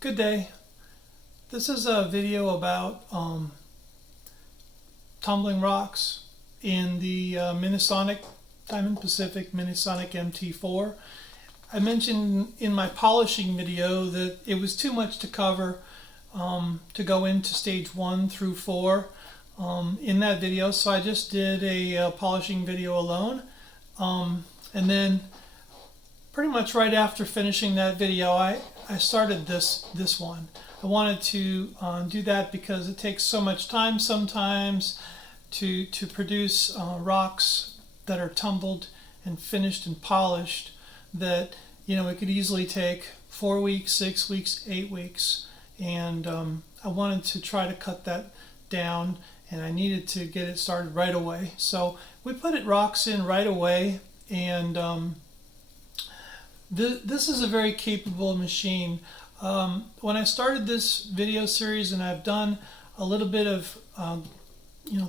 Good day. This is a video about tumbling rocks in the Minnesonic, Diamond Pacific Minnesonic MT-4. I mentioned in my polishing video that it was too much to cover to go into stage 1 through 4 in that video, so I just did a polishing video alone. And then pretty much right after finishing that video, I started this one. I wanted to do that because it takes so much time sometimes to produce rocks that are tumbled and finished and polished that, you know, it could easily take 4 weeks, 6 weeks, 8 weeks. And I wanted to try to cut that down, and I needed to get it started right away. So we put rocks in right away, and this is a very capable machine. When I started this video series, and I've done a little bit of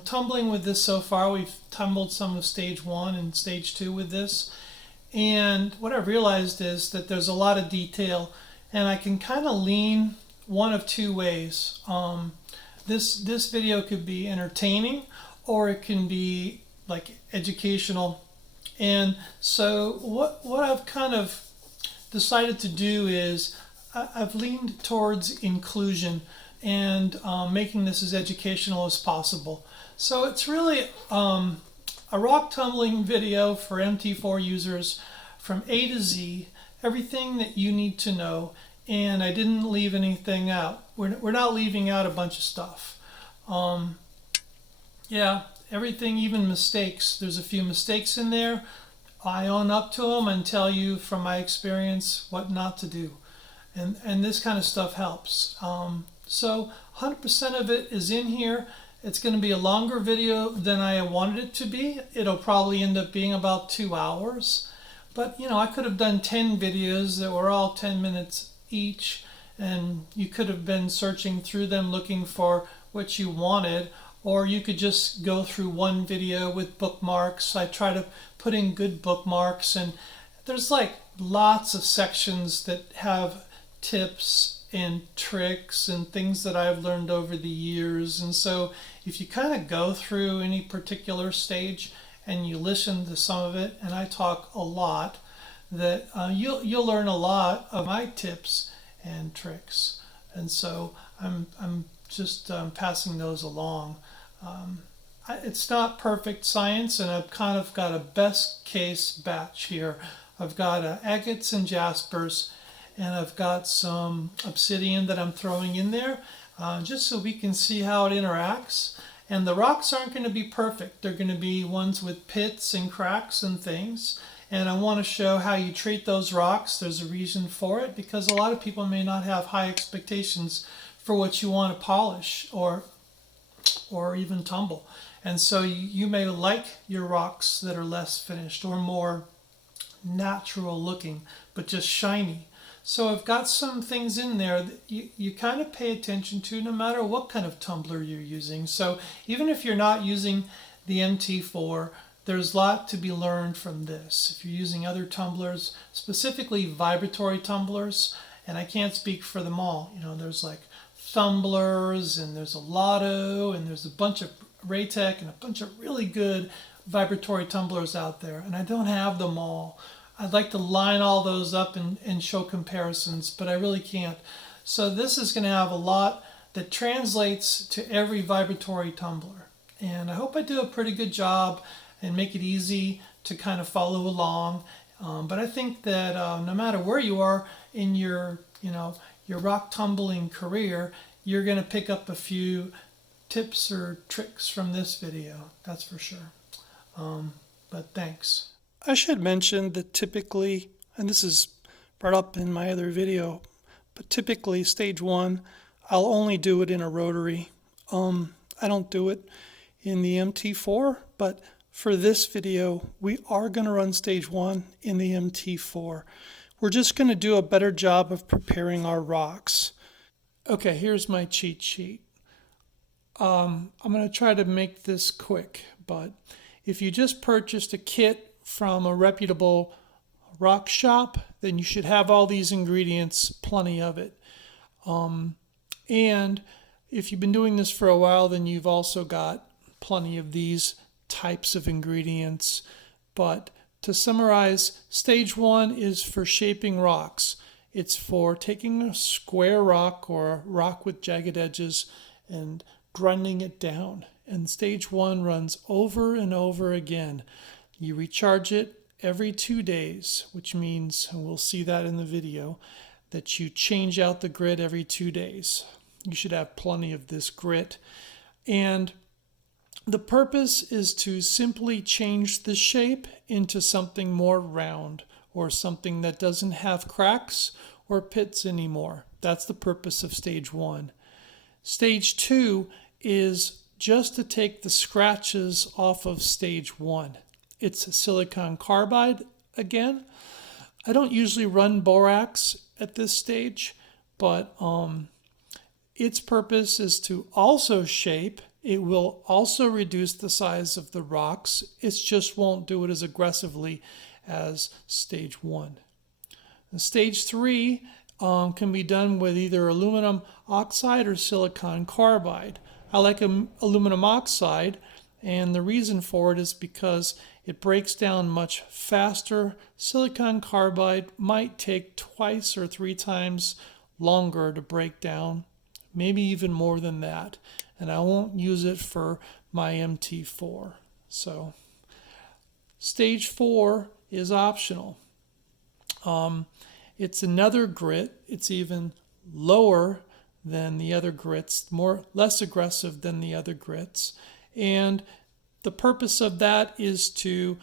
tumbling with this so far. We've tumbled some of stage 1 and stage 2 with this, and what I've realized is that there's a lot of detail, and I can kind of lean one of two ways. This video could be entertaining, or it can be like educational. And so what I've kind of decided to do is I've leaned towards inclusion and making this as educational as possible. So it's really a rock tumbling video for MT-4 users from A to Z, everything that you need to know, and I didn't leave anything out. We're not leaving out a bunch of stuff. Yeah, everything, even mistakes. There's a few mistakes in there. I own up to them and tell you from my experience what not to do. And this kind of stuff helps. So 100% of it is in here. It's going to be a longer video than I wanted it to be. It'll probably end up being about 2 hours. But, you know, I could have done 10 videos that were all 10 minutes each, and you could have been searching through them looking for what you wanted, or you could just go through one video with bookmarks. I try to put in good bookmarks, and there's like lots of sections that have tips and tricks and things that I've learned over the years. And so if you kind of go through any particular stage and you listen to some of it, and I talk a lot, that you'll learn a lot of my tips and tricks. And so I'm just passing those along. It's not perfect science, and I've kind of got a best case batch here. I've got agates and jaspers, and I've got some obsidian that I'm throwing in there just so we can see how it interacts. And the rocks aren't going to be perfect. They're going to be ones with pits and cracks and things. And I want to show how you treat those rocks. There's a reason for it, because a lot of people may not have high expectations for what you want to polish or even tumble. And so you may like your rocks that are less finished or more natural looking, but just shiny. So I've got some things in there that you kind of pay attention to no matter what kind of tumbler you're using. So even if you're not using the MT-4, there's a lot to be learned from this. If you're using other tumblers, specifically vibratory tumblers, and I can't speak for them all. You know, there's like tumblers, and there's a Lotto, and there's a bunch of Raytech, and a bunch of really good vibratory tumblers out there, and I don't have them all. I'd like to line all those up and show comparisons, but I really can't. So this is going to have a lot that translates to every vibratory tumbler, and I hope I do a pretty good job and make it easy to kind of follow along. But I think that no matter where you are in your rock tumbling career, you're going to pick up a few tips or tricks from this video. That's for sure. But thanks. I should mention that typically, and this is brought up in my other video, but typically stage 1, I'll only do it in a rotary. I don't do it in the MT-4, but for this video, we are going to run stage 1 in the MT-4. We're just going to do a better job of preparing our rocks. Okay, here's my cheat sheet. I'm going to try to make this quick, but if you just purchased a kit from a reputable rock shop, then you should have all these ingredients, plenty of it. And if you've been doing this for a while, then you've also got plenty of these types of ingredients. But to summarize, stage one is for shaping rocks. It's for taking a square rock or a rock with jagged edges and grinding it down. And stage one runs over and over again. You recharge it every 2 days, which means, and we'll see that in the video, that you change out the grit every 2 days. You should have plenty of this grit. And the purpose is to simply change the shape into something more round, or something that doesn't have cracks or pits anymore. That's the purpose of stage one. Stage two is just to take the scratches off of stage one. It's silicon carbide again. I don't usually run borax at this stage, but its purpose is to also shape. It will also reduce the size of the rocks. It just won't do it as aggressively as stage one. And stage three can be done with either aluminum oxide or silicon carbide. I like aluminum oxide, and the reason for it is because it breaks down much faster. Silicon carbide might take 2 or 3 times longer to break down, maybe even more than that. And I won't use it for my MT-4. So stage 4 is optional. It's another grit. It's even lower than the other grits, less aggressive than the other grits. And the purpose of that is to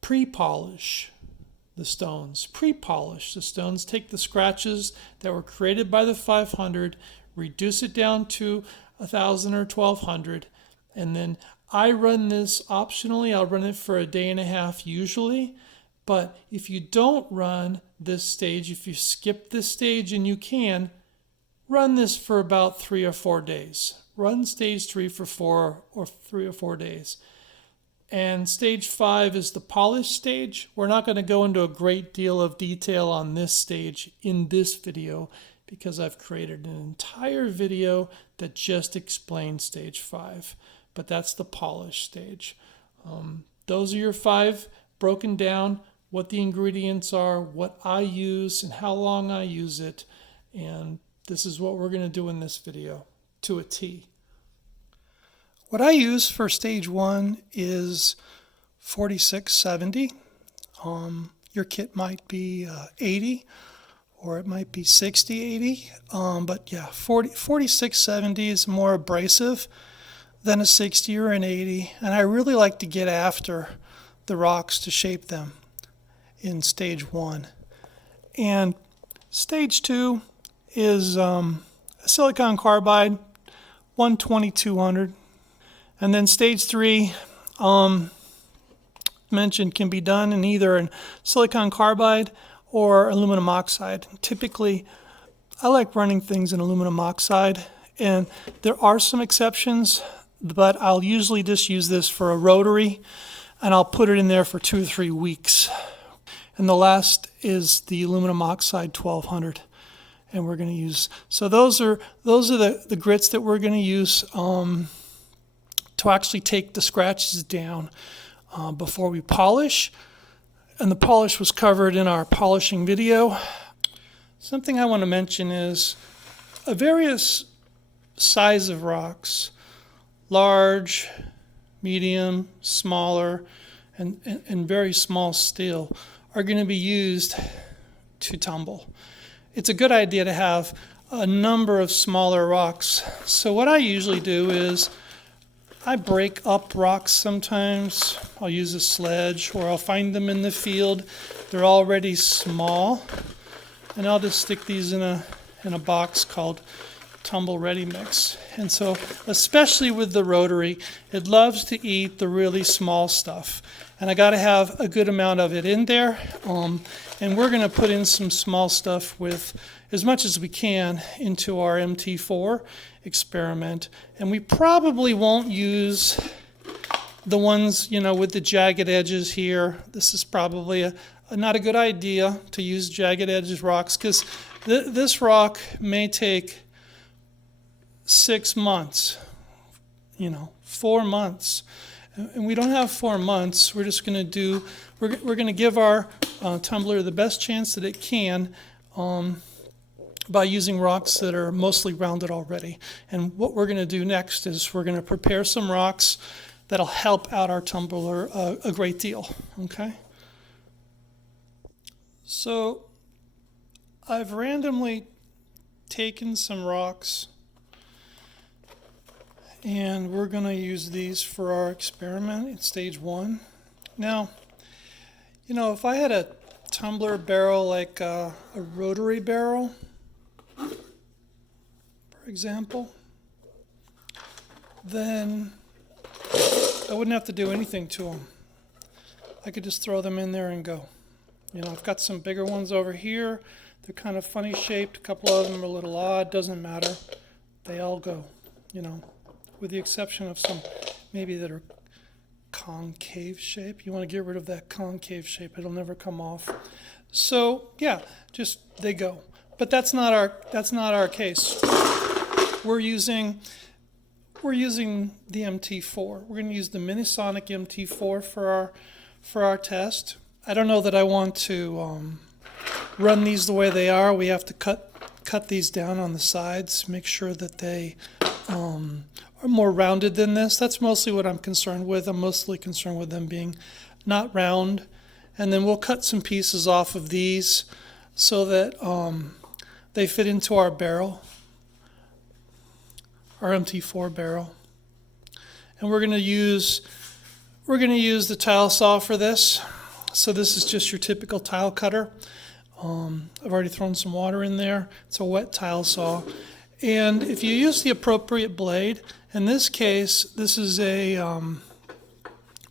pre-polish the stones. Pre-polish the stones. Take the scratches that were created by the 500, reduce it down to 1,000 or 1,200, and then I run this optionally. I'll run it for a day and a half usually. But if you don't run this stage, if you skip this stage, and you can, run this for about 3 or 4 days. Run stage 3 for 3 or 4 days. And stage 5 is the polish stage. We're not going to go into a great deal of detail on this stage in this video, because I've created an entire video that just explains stage 5. But that's the polish stage. Those are your 5 broken down, what the ingredients are, what I use, and how long I use it. And this is what we're going to do in this video to a T. What I use for stage 1 is 4670. Your kit might be 80, or it might be 6080. But yeah, 4670 is more abrasive than a 60 or an 80. And I really like to get after the rocks to shape them in stage 1. And stage 2 is a silicon carbide 120-200. And then stage 3, mentioned, can be done in either in silicon carbide or aluminum oxide. Typically, I like running things in aluminum oxide, and there are some exceptions, but I'll usually just use this for a rotary, and I'll put it in there for 2 or 3 weeks. And the last is the aluminum oxide 1200. And we're going to use, so those are the grits that we're going to use to actually take the scratches down before we polish. And the polish was covered in our polishing video. Something I want to mention is various size of rocks, large, medium, smaller, and very small steel, are going to be used to tumble. It's a good idea to have a number of smaller rocks. So what I usually do is I break up rocks sometimes. I'll use a sledge, or I'll find them in the field. They're already small, and I'll just stick these in a box called Tumble Ready Mix. And so, especially with the rotary, it loves to eat the really small stuff. And I got to have a good amount of it in there. And we're going to put in some small stuff with as much as we can into our MT-4 experiment. And we probably won't use the ones, with the jagged edges here. This is probably not a good idea to use jagged edges rocks, because This rock may take 6 months, 4 months. And we don't have 4 months. We're just going to we're going to give our tumbler the best chance that it can by using rocks that are mostly rounded already. And what we're going to do next is we're going to prepare some rocks that'll help out our tumbler a great deal, okay? So I've randomly taken some rocks, and we're going to use these for our experiment in stage 1. Now, if I had a tumbler barrel like a rotary barrel, for example, then I wouldn't have to do anything to them. I could just throw them in there and go. I've got some bigger ones over here. They're kind of funny shaped. A couple of them are a little odd. Doesn't matter. They all go, with the exception of some maybe that are concave shape. You want to get rid of that concave shape. It'll never come off. So yeah, just they go. But that's not our case. We're using the MT-4. We're going to use the Minisonic MT-4 for our test. I don't know that I want to run these the way they are. We have to cut these down on the sides, make sure that they are more rounded than this. That's mostly what I'm concerned with. I'm mostly concerned with them being not round. And then we'll cut some pieces off of these so that they fit into our barrel, our MT-4 barrel. And we're going to use the tile saw for this. So this is just your typical tile cutter. I've already thrown some water in there. It's a wet tile saw. And if you use the appropriate blade, in this case, this is a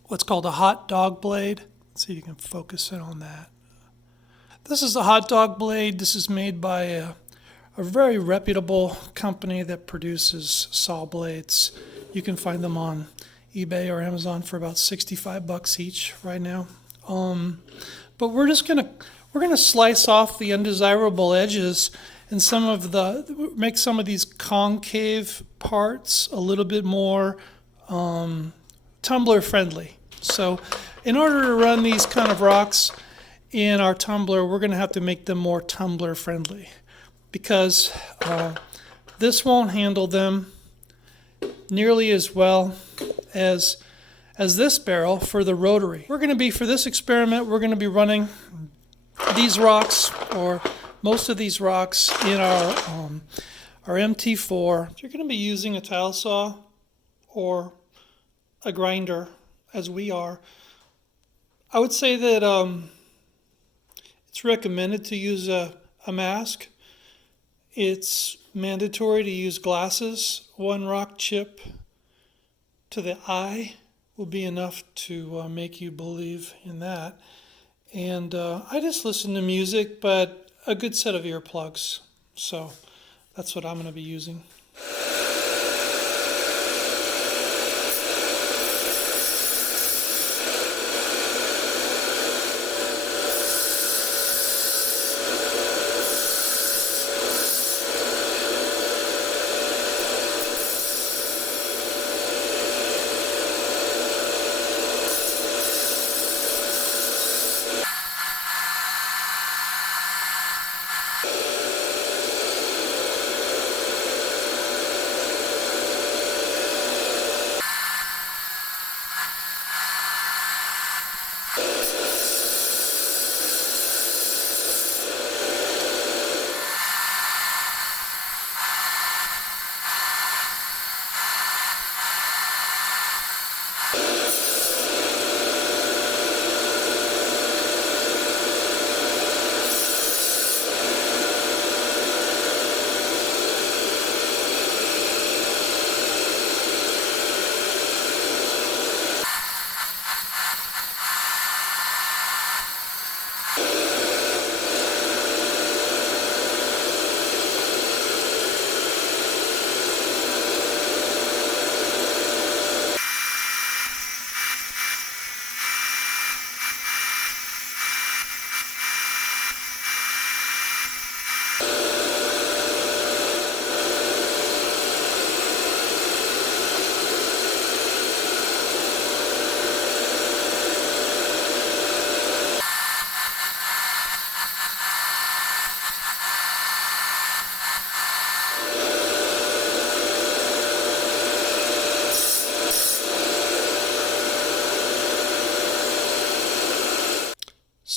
what's called a hot dog blade. Let's see if you can focus in on that. This is a hot dog blade. This is made by a very reputable company that produces saw blades. You can find them on eBay or Amazon for about $65 each right now. But we're gonna slice off the undesirable edges and make some of these concave parts a little bit more tumbler friendly. So in order to run these kind of rocks in our tumbler, we're going to have to make them more tumbler friendly, because this won't handle them nearly as well as this barrel for the rotary. For this experiment, we're going to be running these rocks, or most of these rocks, in our MT-4. You're going to be using a tile saw or a grinder, as we are. I would say that it's recommended to use a mask. It's mandatory to use glasses. One rock chip to the eye will be enough to make you believe in that. And I just listen to music, but a good set of earplugs. So that's what I'm going to be using.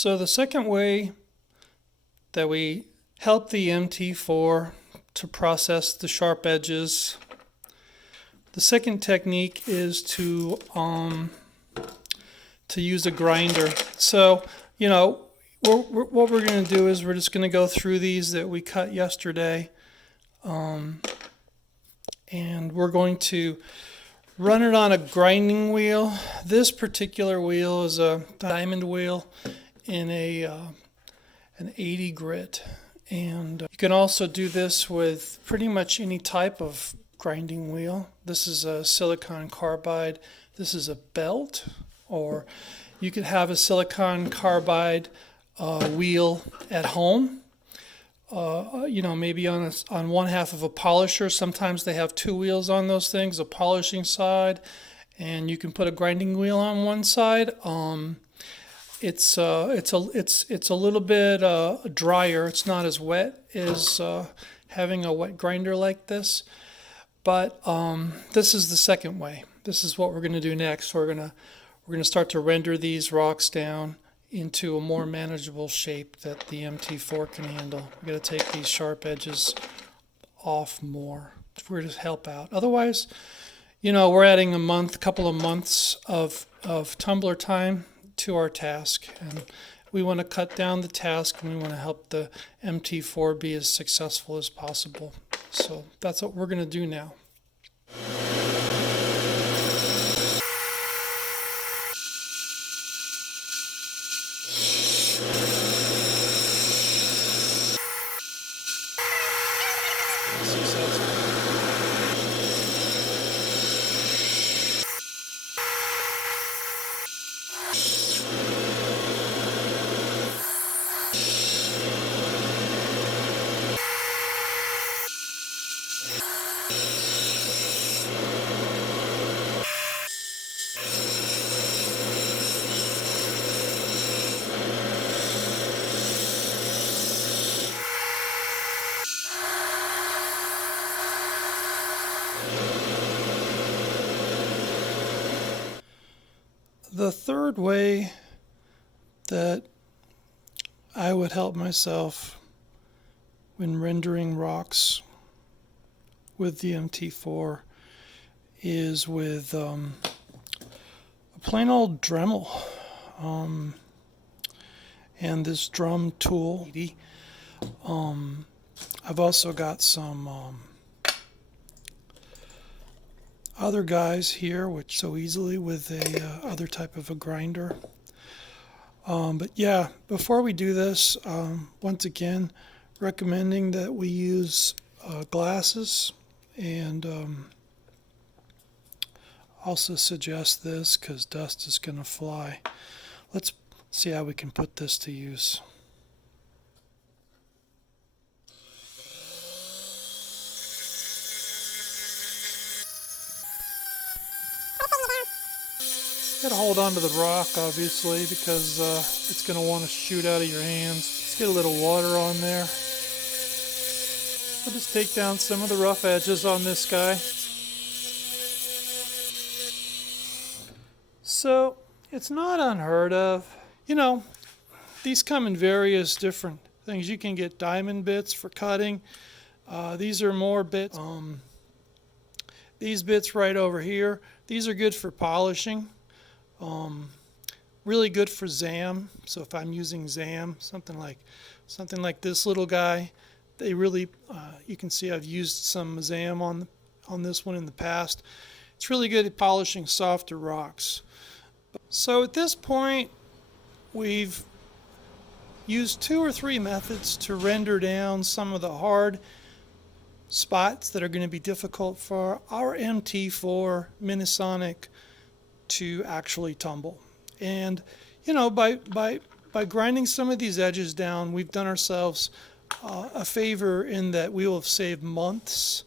So the second way that we help the MT-4 to process the sharp edges, the second technique is to use a grinder. So, you know, what we're going to do is we're just going to go through these that we cut yesterday, and we're going to run it on a grinding wheel. This particular wheel is a diamond wheel in an 80 grit, and you can also do this with pretty much any type of grinding wheel. This is a silicon carbide. This is a belt, or you could have a silicon carbide wheel at home. You know, maybe on one half of a polisher. Sometimes they have two wheels on those things, a polishing side, and you can put a grinding wheel on one side. It's a little bit drier. It's not as wet as having a wet grinder like this. But this is the second way. This is what we're going to do next. We're going to start to render these rocks down into a more manageable shape that the MT-4 can handle. We're going to take these sharp edges off more. We're to help out. Otherwise, you know, we're adding a couple of months of tumbler time to our task, and we want to cut down the task, and we want to help the MT-4 be as successful as possible. So that's what we're going to do now. The third way that I would help myself when rendering rocks with the MT-4 is with a plain old Dremel and this drum tool. I've also got some other guys here, which so easily with a other type of a grinder. But yeah, before we do this, once again, recommending that we use glasses, and also suggest this because dust is going to fly. Let's see how we can put this to use. You gotta hold on to the rock, obviously, because it's gonna want to shoot out of your hands. Let's get a little water on there. I'll just take down some of the rough edges on this guy. So it's not unheard of. You know, these come in various different things. You can get diamond bits for cutting. These are more bits. These bits right over here, these are good for polishing. Really good for ZAM. So if I'm using ZAM, something like this little guy, they really, you can see I've used some ZAM on this one in the past. It's really good at polishing softer rocks. So at this point, we've used 2 or 3 methods to render down some of the hard spots that are going to be difficult for our MT-4 Minisonic to actually tumble. And you know, by grinding some of these edges down, we've done ourselves a favor in that we will have saved months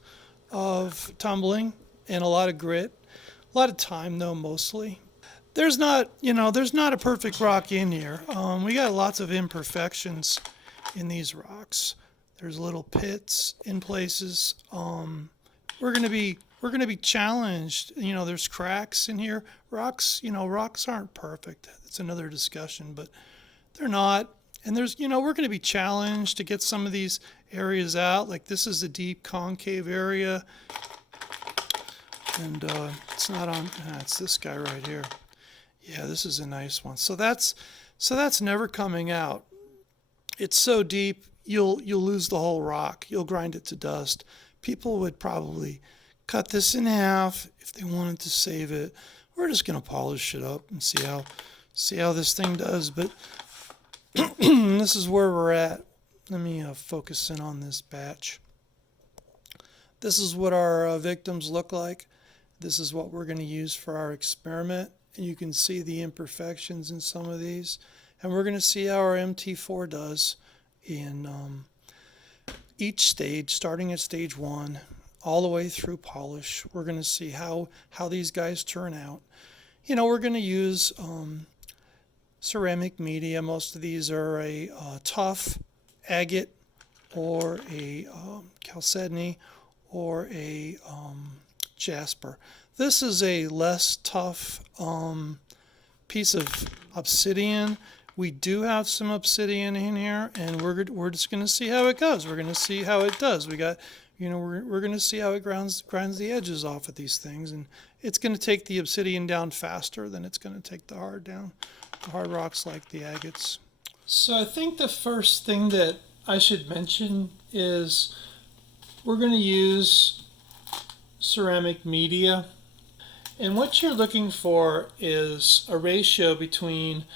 of tumbling and a lot of grit, a lot of time though, mostly. There's not a perfect rock in here. We got lots of imperfections in these rocks. There's little pits in places. We're going to be challenged. You know, there's cracks in here. Rocks aren't perfect. It's another discussion, but they're not. And there's, we're going to be challenged to get some of these areas out. Like this is a deep concave area, and it's not on. It's this guy right here. Yeah, this is a nice one. So that's never coming out. It's so deep, you'll lose the whole rock. You'll grind it to dust. People would probably cut this in half if they wanted to save it. We're just going to polish it up and see how this thing does. But this is where we're at. Let me focus in on this batch. This is what our victims look like. This is what we're going to use for our experiment. And you can see the imperfections in some of these. And we're going to see how our MT-4 does in each stage, starting at stage 1, all the way through polish. We're going to see how these guys turn out. We're going to use ceramic media. Most of these are a tough agate or a chalcedony or a jasper. This is a less tough piece of obsidian. We do have some obsidian in here, and we're just going to see how it goes. We're going to see how it does. We're going to see how it grinds the edges off of these things, and it's going to take the obsidian down faster than it's going to take the hard rocks like the agates. So I think the first thing that I should mention is we're going to use ceramic media, and what you're looking for is a ratio between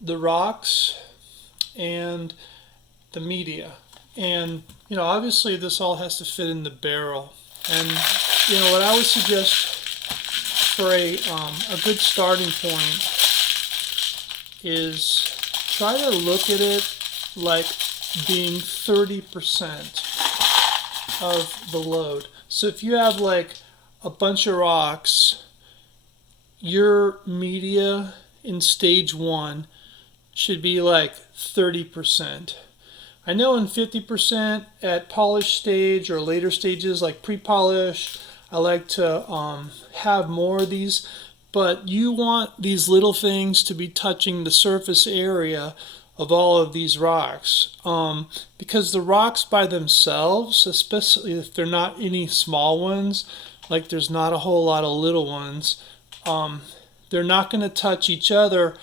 the rocks and the media. And obviously this all has to fit in the barrel. And what I would suggest for a good starting point is try to look at it like being 30% of the load. So if you have like a bunch of rocks, your media in stage 1 should be like 30%. I know in 50% at polish stage or later stages like pre-polish, I like to have more of these, but you want these little things to be touching the surface area of all of these rocks, because the rocks by themselves, especially if they're not any small ones, like there's not a whole lot of little ones, they're not going to touch each other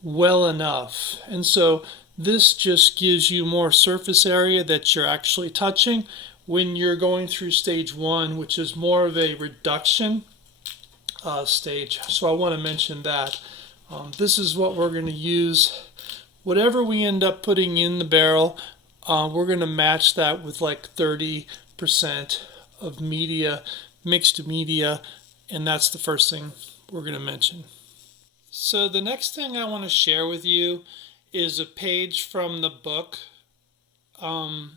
well enough. And so this just gives you more surface area that you're actually touching when you're going through stage 1, which is more of a reduction stage. So I want to mention that. This is what we're going to use. Whatever we end up putting in the barrel, we're going to match that with like 30% of media, mixed media, and that's the first thing we're going to mention. So the next thing I want to share with you is a page from the book. The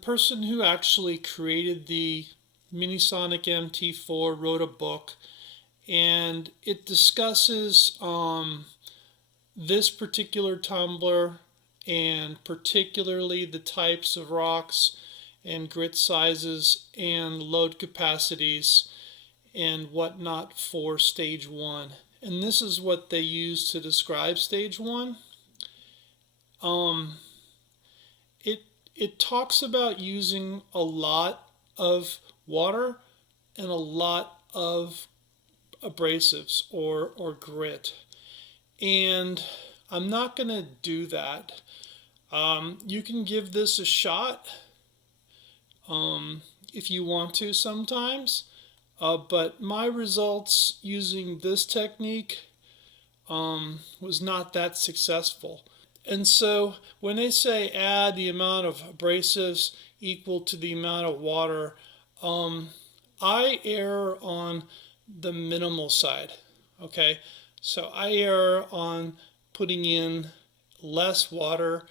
person who actually created the Minisonic MT-4 wrote a book, and it discusses this particular tumbler and particularly the types of rocks and grit sizes and load capacities and whatnot for stage 1. And this is what they use to describe stage 1. It talks about using a lot of water and a lot of abrasives or grit. And I'm not going to do that. You can give this a shot if you want to sometimes. But my results using this technique was not that successful. And so when they say add the amount of abrasives equal to the amount of water, I err on the minimal side. Okay, so I err on putting in less water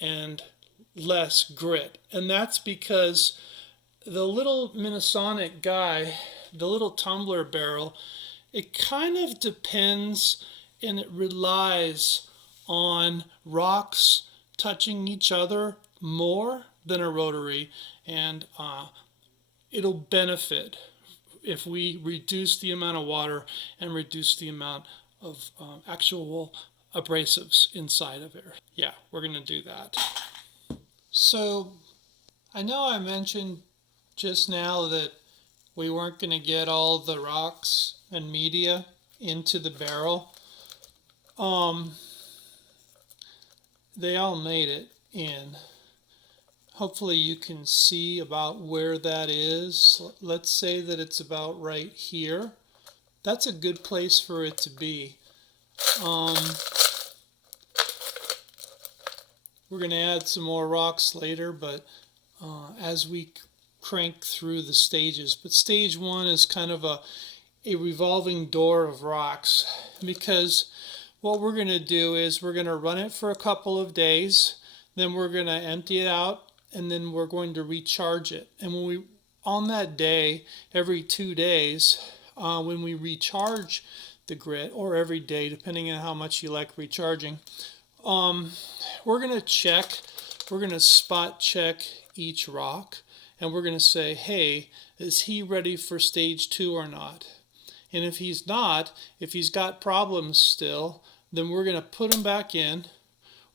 and less grit. And that's because the little Minisonic guy, the little tumbler barrel, it kind of depends and it relies on rocks touching each other more than a rotary, and it'll benefit if we reduce the amount of water and reduce the amount of actual abrasives inside of it. Yeah, we're going to do that. So I know I mentioned just now that we weren't going to get all the rocks and media into the barrel. They all made it in. Hopefully you can see about where that is. Let's say that it's about right here. That's a good place for it to be. We're going to add some more rocks later, but as we crank through the stages. But stage one is kind of a revolving door of rocks, because what we're going to do is we're going to run it for a couple of days, then we're going to empty it out, and then we're going to recharge it. And when we, on that day, every 2 days, when we recharge the grit, or every day, depending on how much you like recharging, we're going to check, we're going to spot check each rock, and we're going to say, hey, is he ready for stage 2 or not? And if he's not, if he's got problems still, then we're going to put him back in.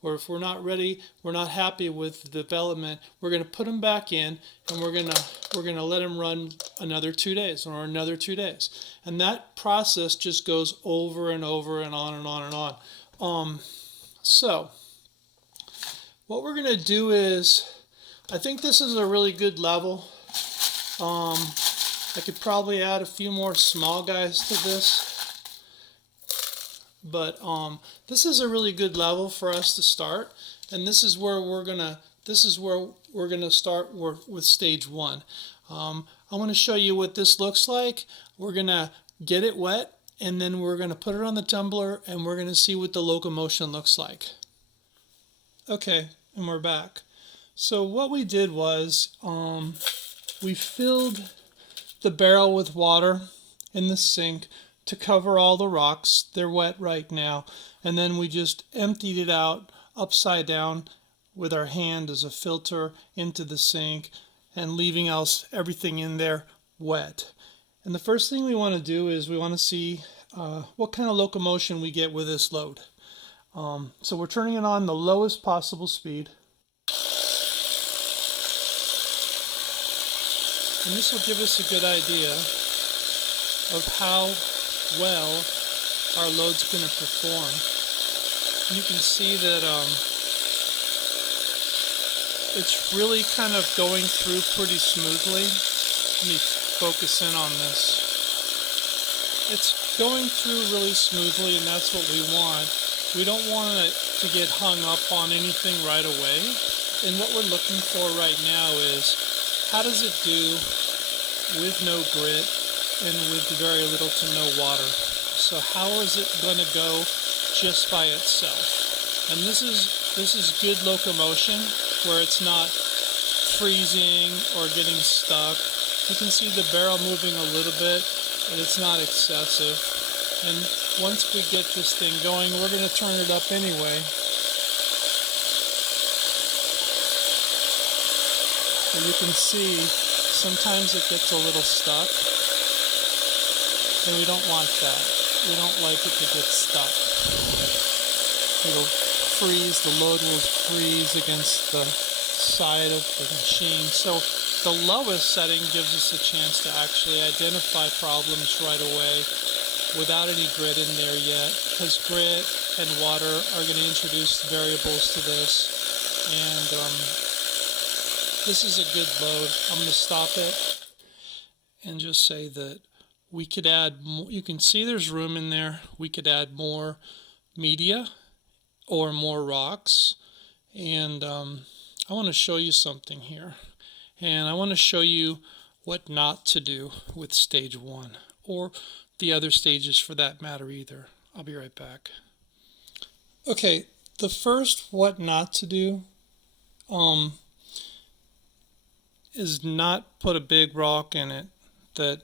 Or if we're not ready, we're not happy with the development, we're going to put him back in, and we're going to let him run another 2 days or another 2 days. And that process just goes over and over and on and on and on. So what we're going to do is, I think this is a really good level. I could probably add a few more small guys to this, but this is a really good level for us to start, and this is where we're gonna start with stage 1. I want to show you what this looks like. We're gonna get it wet, and then we're gonna put it on the tumbler, and we're gonna see what the locomotion looks like. Okay, and we're back. So what we did was we filled the barrel with water in the sink to cover all the rocks. They're wet right now. And then we just emptied it out upside down with our hand as a filter into the sink, and leaving everything in there wet. And the first thing we want to do is we want to see what kind of locomotion we get with this load. So we're turning it on the lowest possible speed. And this will give us a good idea of how well our load's going to perform. You can see that it's really kind of going through pretty smoothly. Let me focus in on this. It's going through really smoothly, and that's what we want. We don't want it to get hung up on anything right away. And what we're looking for right now is, how does it do with no grit and with very little to no water? So how is it going to go just by itself? And this is good locomotion, where it's not freezing or getting stuck. You can see the barrel moving a little bit, and it's not excessive. And once we get this thing going, we're going to turn it up anyway. And you can see sometimes it gets a little stuck, and we don't want that. We don't like it to get stuck. It'll freeze, the load will freeze against the side of the machine. So the lowest setting gives us a chance to actually identify problems right away without any grit in there yet, because grit and water are going to introduce variables to this. And this is a good load. I'm going to stop it and just say that we could add more. You can see there's room in there. We could add more media or more rocks. And I want to show you something here. And I want to show you what not to do with stage 1, or the other stages for that matter either. I'll be right back. Okay, the first what not to do is not put a big rock in it that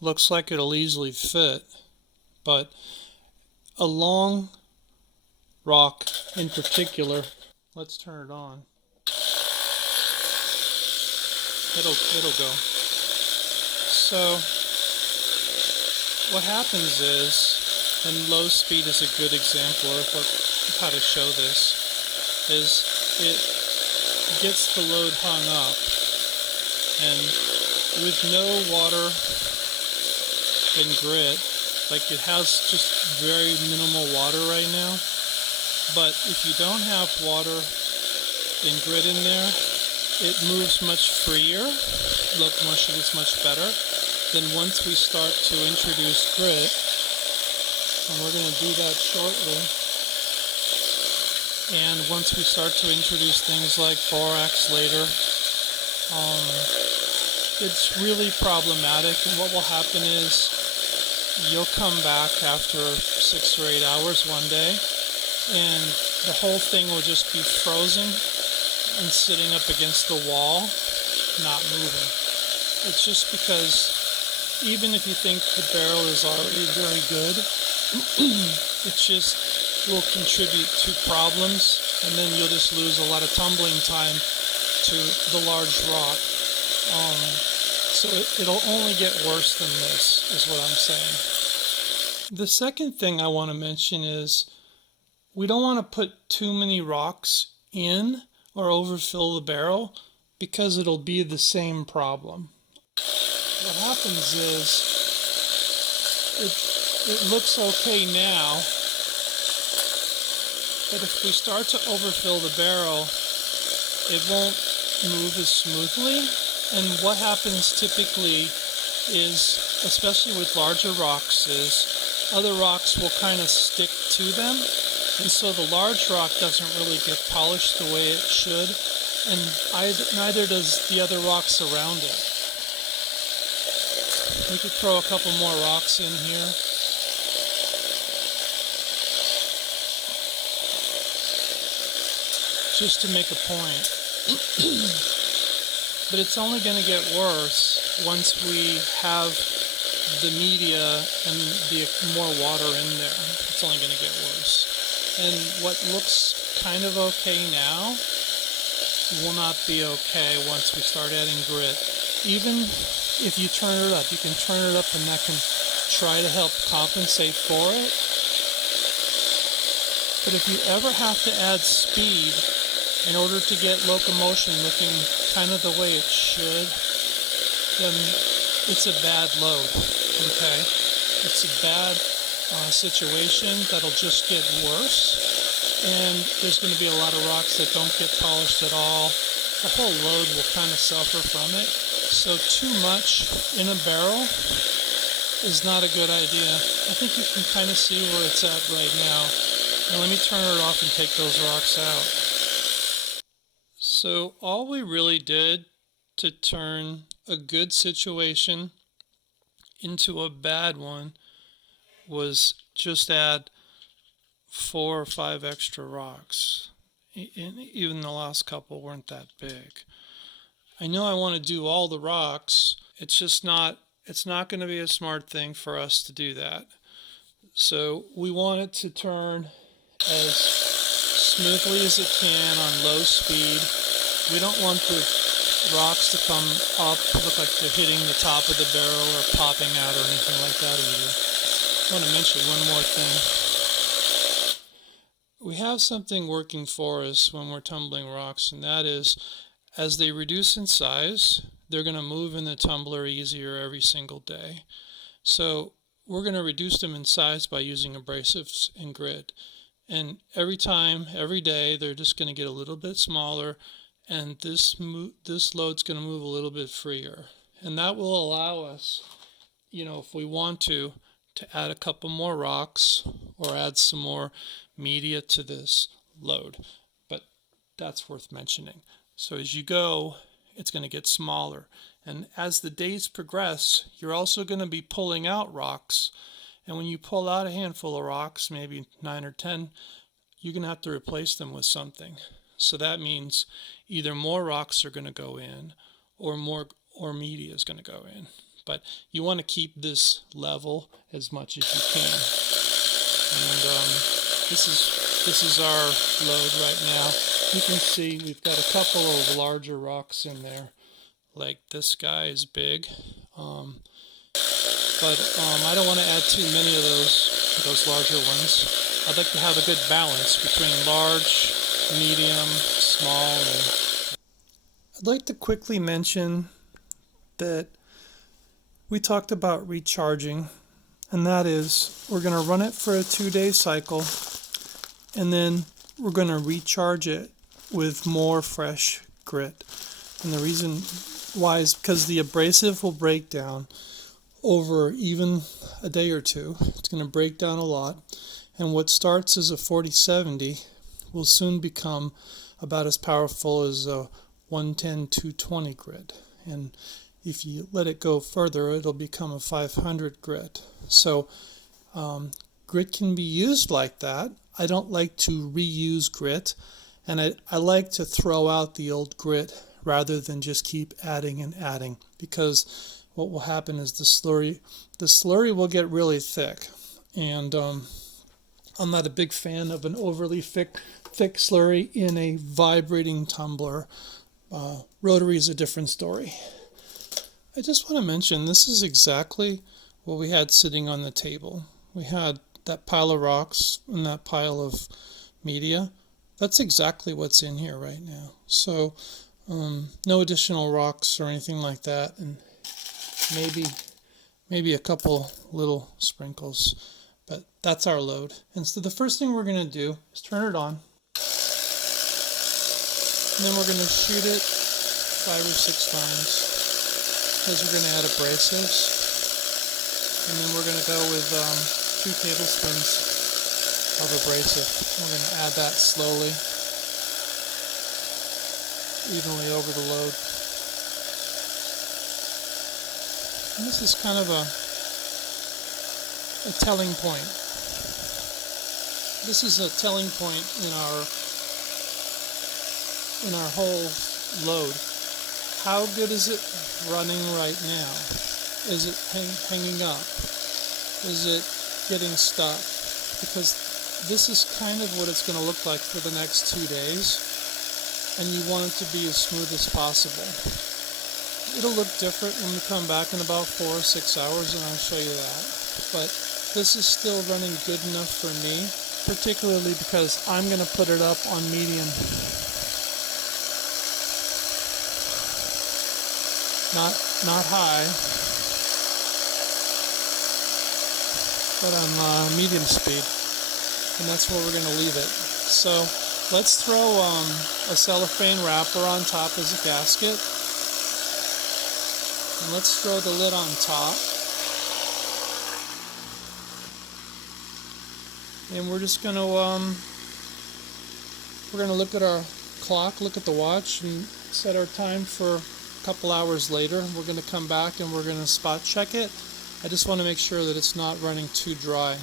looks like it'll easily fit, but a long rock in particular. Let's turn it on. It'll go. So what happens is and low speed is a good example of how to show this, is it gets the load hung up, and with no water and grit, like it has just very minimal water right now, but if you don't have water and grit in there, it moves much freer, locomotion is much better. Then once we start to introduce grit, and we're going to do that shortly, and once we start to introduce things like borax later, it's really problematic, and what will happen is you'll come back after 6 or 8 hours one day, and the whole thing will just be frozen and sitting up against the wall, not moving. It's just because even if you think the barrel is already very good, it just will contribute to problems, and then you'll just lose a lot of tumbling time to the large rock. So it'll only get worse than this, is what I'm saying. The second thing I want to mention is we don't want to put too many rocks in or overfill the barrel, because it'll be the same problem. What happens is it looks okay now, but if we start to overfill the barrel, it won't move as smoothly. And what happens typically is, especially with larger rocks, is other rocks will kind of stick to them, and so the large rock doesn't really get polished the way it should, and neither does the other rocks around it. We could throw a couple more rocks in here. Just to make a point. But it's only going to get worse once we have the media and the more water in there. It's only going to get worse. And what looks kind of okay now will not be okay once we start adding grit. Even if you turn it up, you can turn it up and that can try to help compensate for it. But if you ever have to add speed in order to get locomotion looking kind of the way it should, then it's a bad load, okay? It's a bad situation that'll just get worse, and there's going to be a lot of rocks that don't get polished at all. The whole load will kind of suffer from it. So too much in a barrel is not a good idea. I think you can kind of see where it's at right now. Now let me turn it off and take those rocks out. So all we really did to turn a good situation into a bad one was just add 4 or 5 extra rocks. Even the last couple weren't that big. I know I want to do all the rocks. It's not going to be a smart thing for us to do that. So we want it to turn as smoothly as it can on low speed. We don't want the rocks to come up, look like they're hitting the top of the barrel or popping out or anything like that either. I want to mention one more thing. We have something working for us when we're tumbling rocks, and that is, as they reduce in size, they're going to move in the tumbler easier every single day. So we're going to reduce them in size by using abrasives and grit. And every time, every day, they're just going to get a little bit smaller, and this load's going to move a little bit freer. And that will allow us, if we want to add a couple more rocks or add some more media to this load. But that's worth mentioning. So as you go, it's going to get smaller. And as the days progress, you're also going to be pulling out rocks. And when you pull out a handful of rocks, maybe 9 or 10, you're going to have to replace them with something. So that means either more rocks are going to go in or media is going to go in. But you want to keep this level as much as you can. And this is our load right now. You can see we've got a couple of larger rocks in there. Like this guy is big. but I don't want to add too many of those larger ones. I'd like to have a good balance between large, medium, small. I'd like to quickly mention that we talked about recharging, and that is we're going to run it for a 2-day cycle, and then we're going to recharge it with more fresh grit. And the reason why is because the abrasive will break down over even a day or two. It's going to break down a lot, and what starts as a 4070 will soon become about as powerful as a 110-220 grit, and if you let it go further, it'll become a 500 grit. So grit can be used like that. I don't like to reuse grit, and I like to throw out the old grit rather than just keep adding and adding, because what will happen is the slurry will get really thick, and I'm not a big fan of an overly thick slurry in a vibrating tumbler. Rotary is a different story. I just want to mention this is exactly what we had sitting on the table. We had that pile of rocks and that pile of media. That's exactly what's in here right now. So no additional rocks or anything like that, and maybe a couple little sprinkles, but that's our load. And so the first thing we're going to do is turn it on, and then we're going to shoot it 5 or 6 times. Because we're going to add abrasives, and then we're going to go with 2 tablespoons of abrasive. We're going to add that slowly, evenly over the load. And this is kind of a telling point. This is a telling point in our whole load. How good is it running right now? Is it hanging up? Is it getting stuck? Because this is kind of what it's going to look like for the next 2 days, and you want it to be as smooth as possible. It'll look different when we come back in about 4 or 6 hours, and I'll show you that. But this is still running good enough for me, particularly because I'm going to put it up on medium. Not high, but on medium speed, and that's where we're going to leave it. So let's throw a cellophane wrapper on top as a gasket, and let's throw the lid on top, and we're just going to look at our clock, look at the watch, and set our time for couple hours later. We're going to come back and we're going to spot check it. I just want to make sure that it's not running too dry,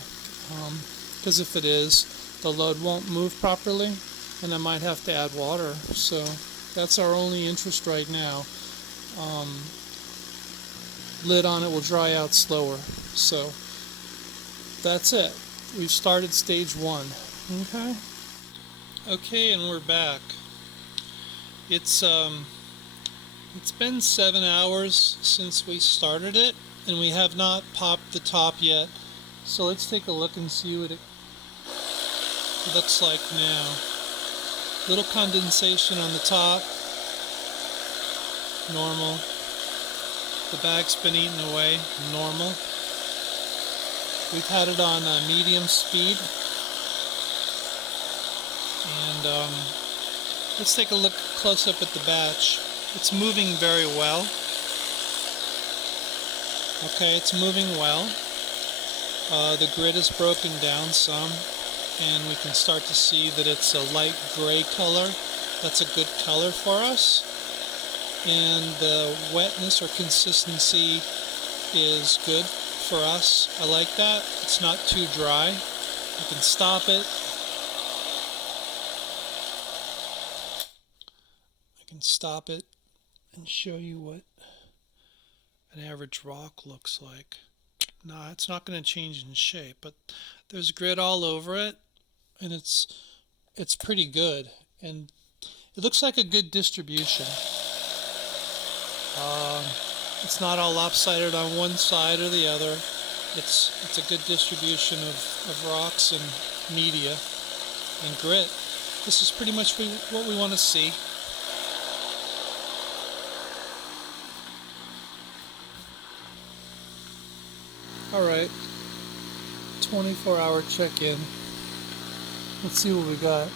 because if it is, the load won't move properly and I might have to add water. So that's our only interest right now. Lid on it will dry out slower. So that's it. We've started stage 1. Okay, and we're back. It's been 7 hours since we started it, and we have not popped the top yet. So let's take a look and see what it looks like now. Little condensation on the top. Normal. The bag's been eaten away. Normal. We've had it on medium speed. And let's take a look close up at the batch. It's moving very well. Okay, it's moving well. The grid is broken down some, and we can start to see that it's a light gray color. That's a good color for us. And the wetness or consistency is good for us. I like that. It's not too dry. I can stop it. And show you what an average rock looks like. No, it's not going to change in shape, but there's grit all over it, and it's pretty good, and it looks like a good distribution. It's not all lopsided on one side or the other. It's a good distribution of rocks and media and grit. This is pretty much what we want to see. Alright, 24-hour check-in. Let's see what we got.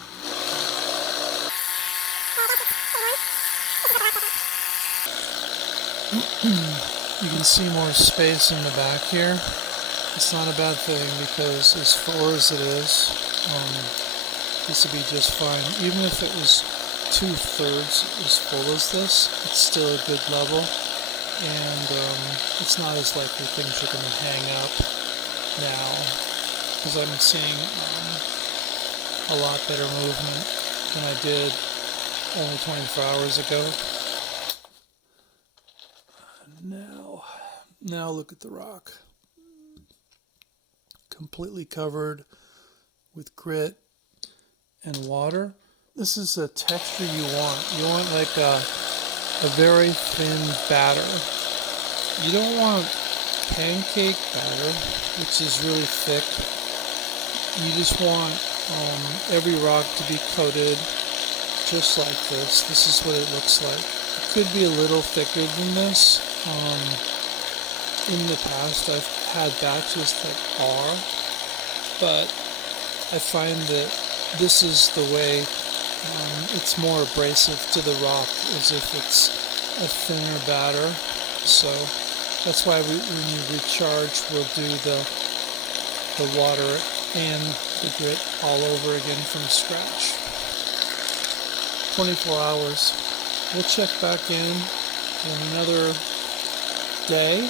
You can see more space in the back here. It's not a bad thing because as far as it is, this would be just fine. Even if it was 2/3 as full as this, it's still a good level. And it's not as likely things are going to hang up now, because I'm seeing a lot better movement than I did only 24 hours ago. Now look at the rock. Completely covered with grit and water. This is a texture you want. You want like a very thin batter. You don't want pancake batter, which is really thick. You just want every rock to be coated just like this. This is what it looks like. It could be a little thicker than this. In the past I've had batches that are, but I find that this is the way it's more abrasive to the rock, as if it's a thinner batter. So that's why when you recharge, we'll do the water and the grit all over again from scratch. 24 hours. We'll check back in another day,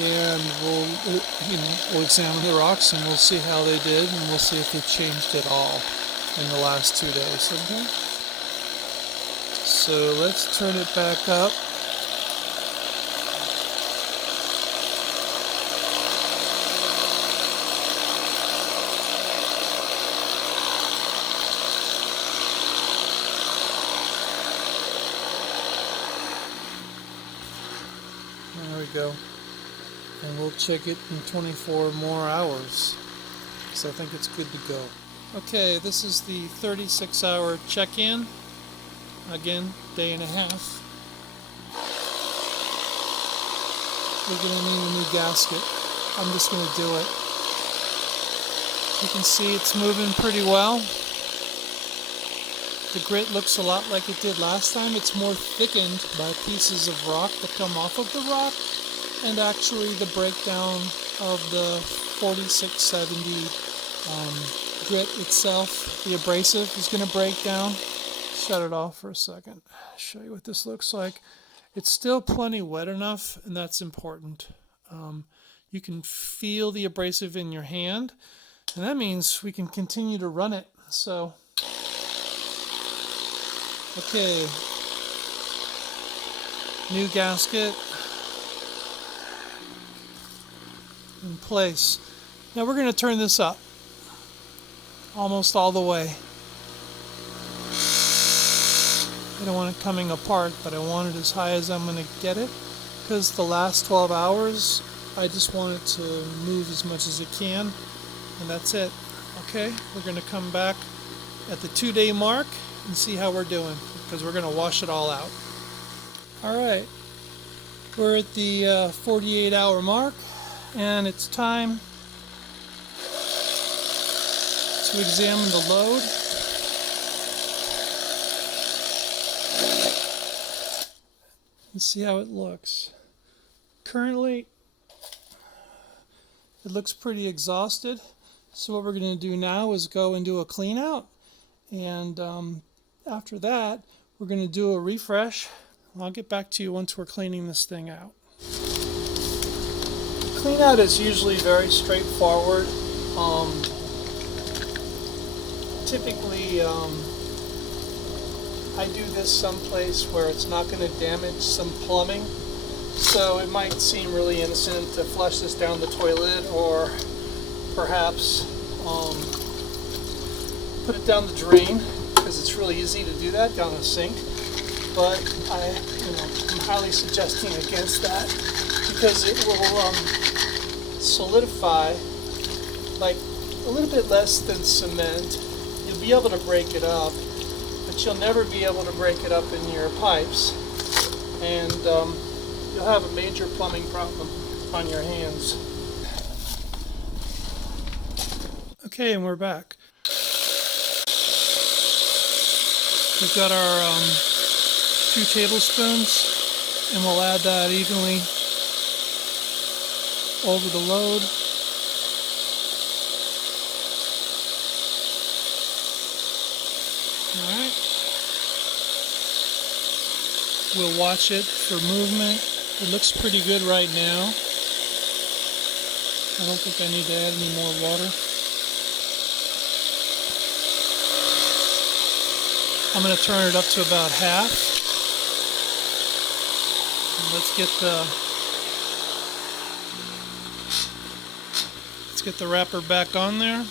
and we'll examine the rocks and we'll see how they did, and we'll see if they changed at all in the last 2 days. Okay? So let's turn it back up. There we go. And we'll check it in 24 more hours. So I think it's good to go. Okay, this is the 36-hour check-in. Again, day and a half. We're going to need a new gasket. I'm just going to do it. You can see it's moving pretty well. The grit looks a lot like it did last time. It's more thickened by pieces of rock that come off of the rock, and actually the breakdown of the 4670 grit itself, the abrasive, is going to break down. Shut it off for a second. Show you what this looks like. It's still plenty wet enough, and that's important. You can feel the abrasive in your hand, and that means we can continue to run it. So, okay, new gasket in place. Now we're going to turn this up almost all the way. I don't want it coming apart, but I want it as high as I'm going to get it, because the last 12 hours I just want it to move as much as it can, and that's it. Okay, we're going to come back at the 2-day mark and see how we're doing, because we're going to wash it all out. Alright, we're at the 48-hour mark, and it's time to examine the load. And see how it looks. Currently, it looks pretty exhausted. So what we're going to do now is go and do a clean out, and after that we're going to do a refresh. I'll get back to you once we're cleaning this thing out. The clean out is usually very straightforward. Typically I do this someplace where it's not going to damage some plumbing, so it might seem really innocent to flush this down the toilet, or perhaps put it down the drain, because it's really easy to do that down the sink. but I'm highly suggesting against that because it will solidify like a little bit less than cement. You'll be able to break it up, but you'll never be able to break it up in your pipes, and you'll have a major plumbing problem on your hands. Okay, and we're back. We've got our 2 tablespoons, and we'll add that evenly over the load. Alright. We'll watch it for movement. It looks pretty good right now. I don't think I need to add any more water. I'm going to turn it up to about half. And let's get the wrapper back on there.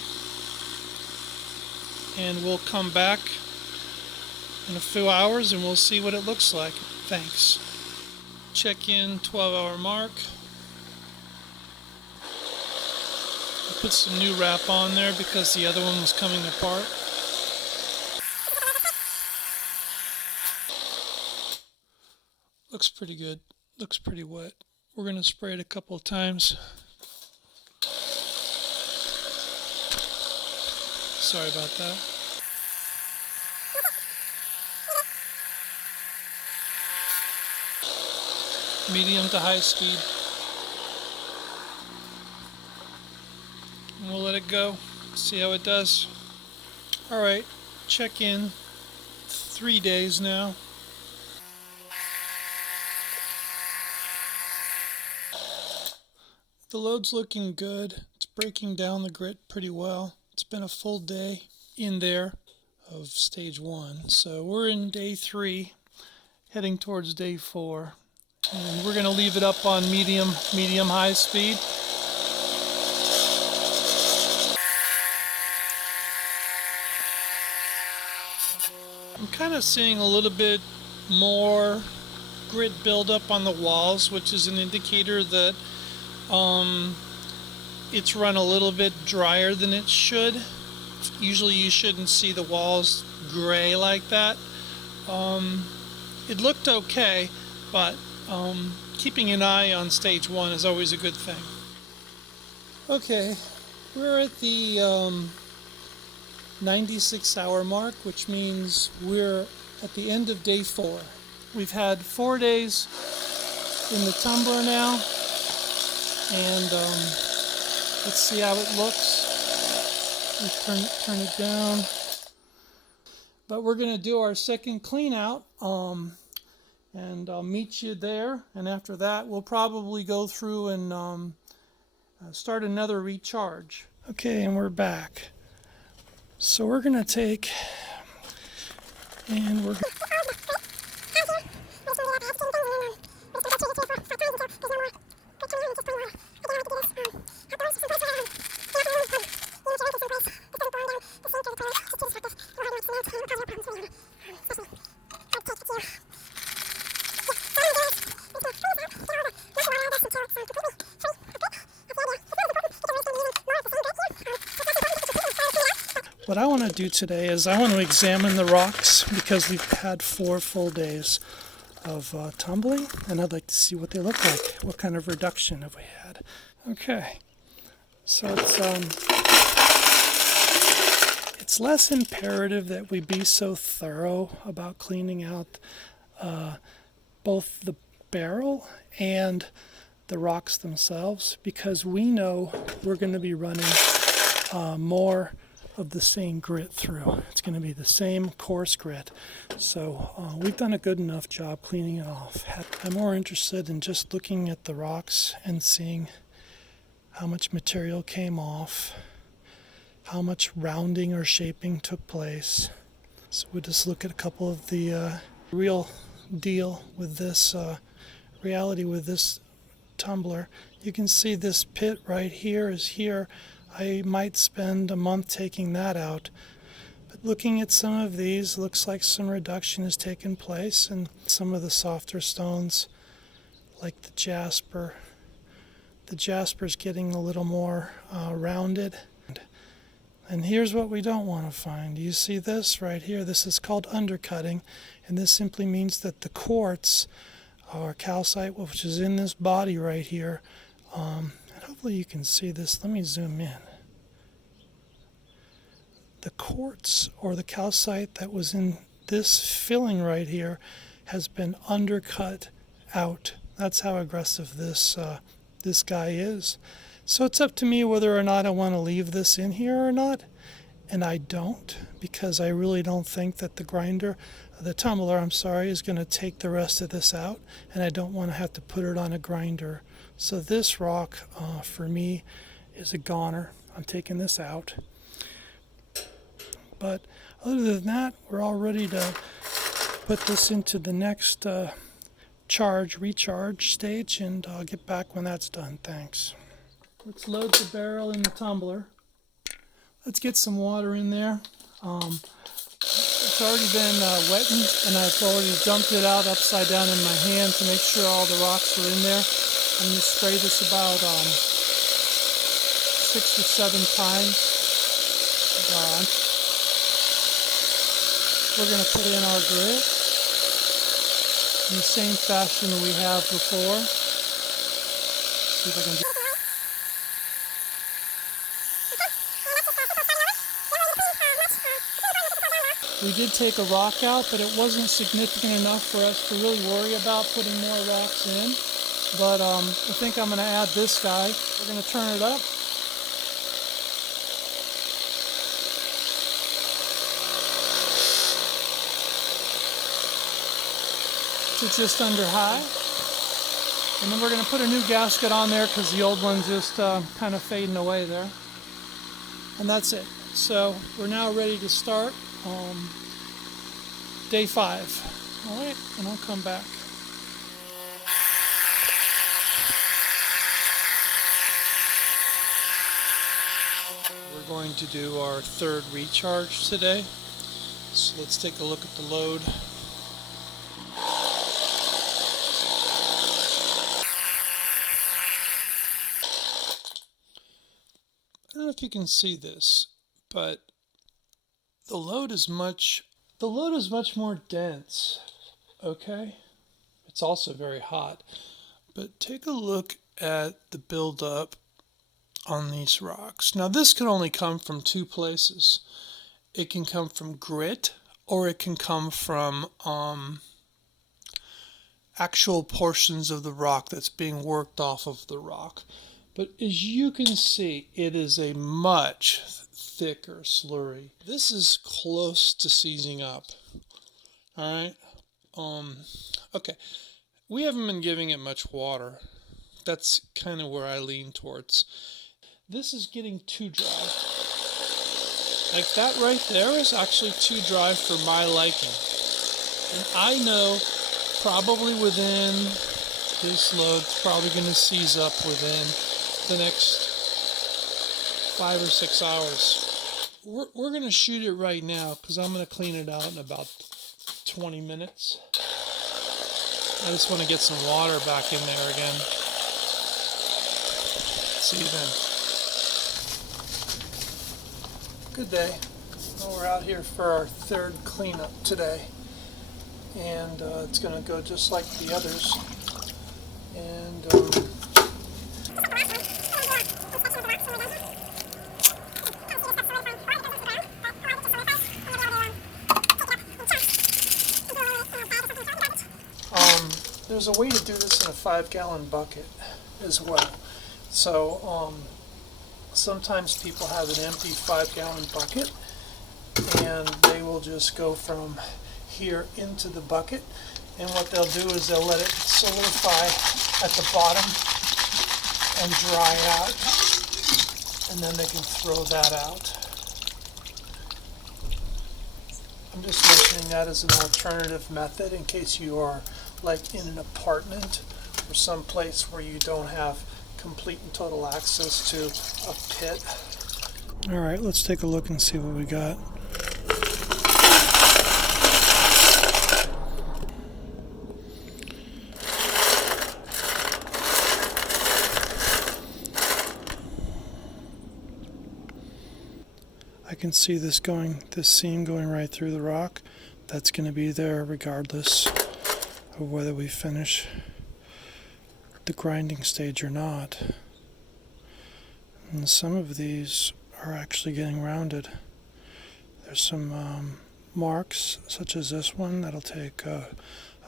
And we'll come back in a few hours and we'll see what it looks like. Thanks. Check in 12-hour mark. I put some new wrap on there because the other one was coming apart. Looks pretty good. Looks pretty wet. We're going to spray it a couple of times. Sorry about that. Medium to high speed. And we'll let it go. See how it does. Alright, check in 3 days now. The load's looking good. It's breaking down the grit pretty well. It's been a full day in there of stage 1. So we're in day 3, heading towards day 4. And we're going to leave it up on medium high speed. I'm kind of seeing a little bit more grit buildup on the walls, which is an indicator that it's run a little bit drier than it should. Usually you shouldn't see the walls gray like that. It looked okay, but keeping an eye on stage 1 is always a good thing. Okay, we're at the 96-hour mark, which means we're at the end of day 4. We've had 4 days in the tumbler now, and let's see how it looks. Let's turn it down. But we're going to do our second clean out, and I'll meet you there. And after that, we'll probably go through and start another recharge. Okay, and we're back. So we're going to take, and we're What I want to do today is I want to examine the rocks because we've had 4 full days of tumbling, and I'd like to see what they look like. What kind of reduction have we had? Okay, so it's less imperative that we be so thorough about cleaning out both the barrel and the rocks themselves, because we know we're going to be running more of the same grit through. It's going to be the same coarse grit. So we've done a good enough job cleaning it off. I'm more interested in just looking at the rocks and seeing how much material came off, how much rounding or shaping took place. So we'll just look at a couple of the real deal with this, reality with this tumbler. You can see this pit right here is here. I might spend a month taking that out, But looking at some of these, looks like some reduction has taken place, and some of the softer stones, like the jasper. The jasper's getting a little more rounded. And here's what we don't want to find. You see this right here? This is called undercutting, and this simply means that the quartz or calcite, which is in this body right here, and hopefully you can see this. Let me zoom in. The quartz or the calcite that was in this filling right here has been undercut out. That's how aggressive this guy is. So it's up to me whether or not I want to leave this in here or not, and I don't, because I really don't think that the tumbler, is going to take the rest of this out, and I don't want to have to put it on a grinder. So this rock, for me, is a goner. I'm taking this out. But other than that, we're all ready to put this into the next recharge stage, and I'll get back when that's done. Thanks. Let's load the barrel in the tumbler. Let's get some water in there. It's already been wetted, and I've already dumped it out upside down in my hand to make sure all the rocks are in there. I'm going to spray this about 6 or 7 times. We're going to put in our grit in the same fashion we have before. See if I can do. We did take a rock out, but it wasn't significant enough for us to really worry about putting more rocks in. But I think I'm going to add this guy. We're going to turn it up. To just under high. And then we're going to put a new gasket on there because the old one's just kind of fading away there. And that's it. So we're now ready to start day 5. All right, and I'll come back. We're going to do our 3rd recharge today. So let's take a look at the load. I don't know if you can see this, but the load is much more dense, okay? It's also very hot, but take a look at the buildup on these rocks. Now this can only come from 2 places. It can come from grit, or it can come from actual portions of the rock that's being worked off of the rock. But as you can see, it is a much thicker slurry. This is close to seizing up. All right. Okay. We haven't been giving it much water. That's kind of where I lean towards. This is getting too dry. Like that right there is actually too dry for my liking. And I know probably within this load's probably going to seize up within the next 5 or 6 hours. We're going to shoot it right now because I'm going to clean it out in about 20 minutes. I just want to get some water back in there again. See you then. Good day. Well, we're out here for our 3rd cleanup today. And it's going to go just like the others. And there's a way to do this in a 5-gallon bucket as well. So sometimes people have an empty 5-gallon bucket, and they will just go from here into the bucket, and what they'll do is they'll let it solidify at the bottom and dry out, and then they can throw that out. I'm just mentioning that as an alternative method in case you are like in an apartment or some place where you don't have complete and total access to a pit. All right, let's take a look and see what we got. can see this seam going right through the rock. That's going to be there regardless of whether we finish the grinding stage or not. And some of these are actually getting rounded. There's some marks, such as this one, that'll take a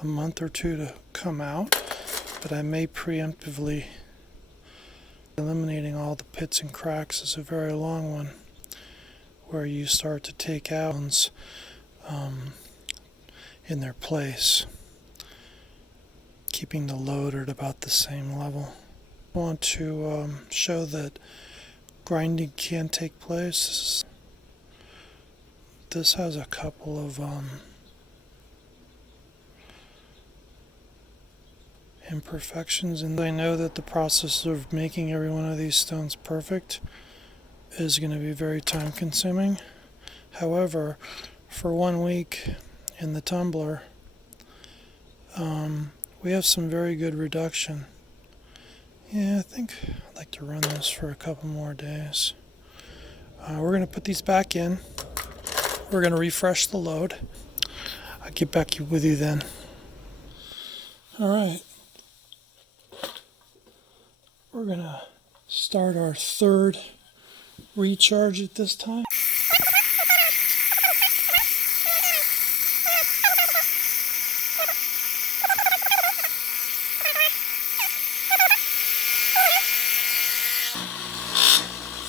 month or two to come out, but I may preemptively. Eliminating all the pits and cracks is a very long one, where you start to take out in their place, keeping the load at about the same level. I want to show that grinding can take place. This has a couple of imperfections, and I know that the process of making every one of these stones perfect is going to be very time consuming. However, for 1 week in the tumbler, we have some very good reduction. Yeah, I think I'd like to run this for a couple more days. We're going to put these back in. We're going to refresh the load. I'll get back with you then. All right. We're going to start our third recharge at this time.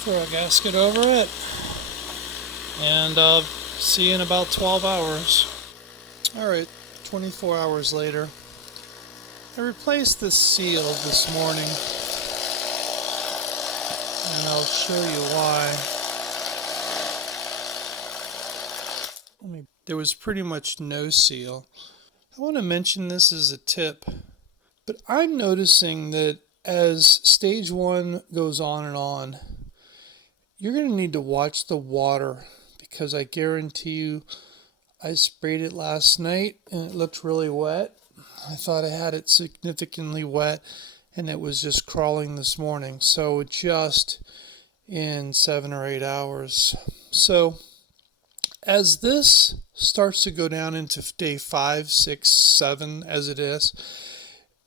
Throw a gasket over it, and I'll see you in about 12 hours. Alright, 24 hours later. I replaced this seal this morning, and I'll show you why. There was pretty much no seal. I want to mention this as a tip, but I'm noticing that as stage 1 goes on and on, you're going to need to watch the water, because I guarantee you I sprayed it last night and it looked really wet. I thought I had it significantly wet and it was just crawling this morning. So just in 7 or 8 hours. So as this starts to go down into day 5, 6, 7 as it is,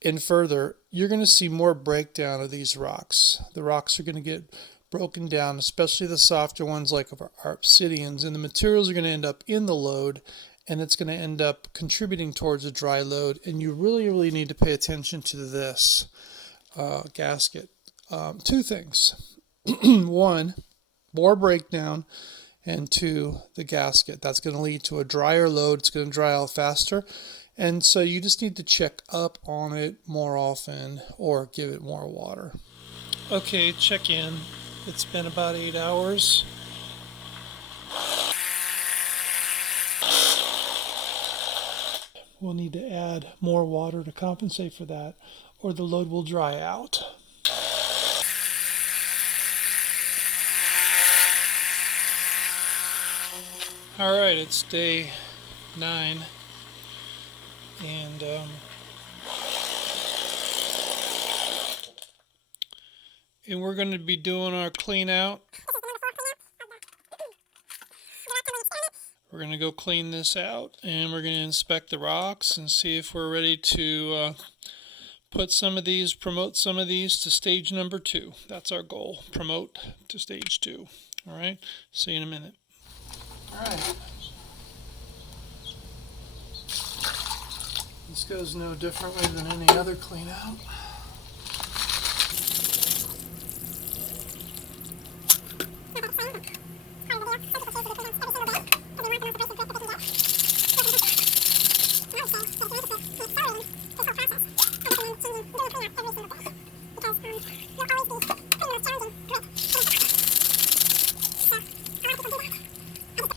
and further, you're going to see more breakdown of these rocks. The rocks are going to get broken down, especially the softer ones like our obsidians, and the materials are going to end up in the load, and it's going to end up contributing towards a dry load. And you really need to pay attention to this gasket. 2 things. 1, more breakdown, and 2, the gasket. That's going to lead to a drier load. It's going to dry out faster, and so you just need to check up on it more often or give it more water. Okay, check in. It's been about 8 hours. We'll need to add more water to compensate for that, or the load will dry out. Alright, it's day 9, and we're going to be doing our clean out. We're going to go clean this out, and we're going to inspect the rocks and see if we're ready to promote some of these to stage number 2. That's our goal, promote to stage 2. All right, see you in a minute. All right. This goes no differently than any other clean out.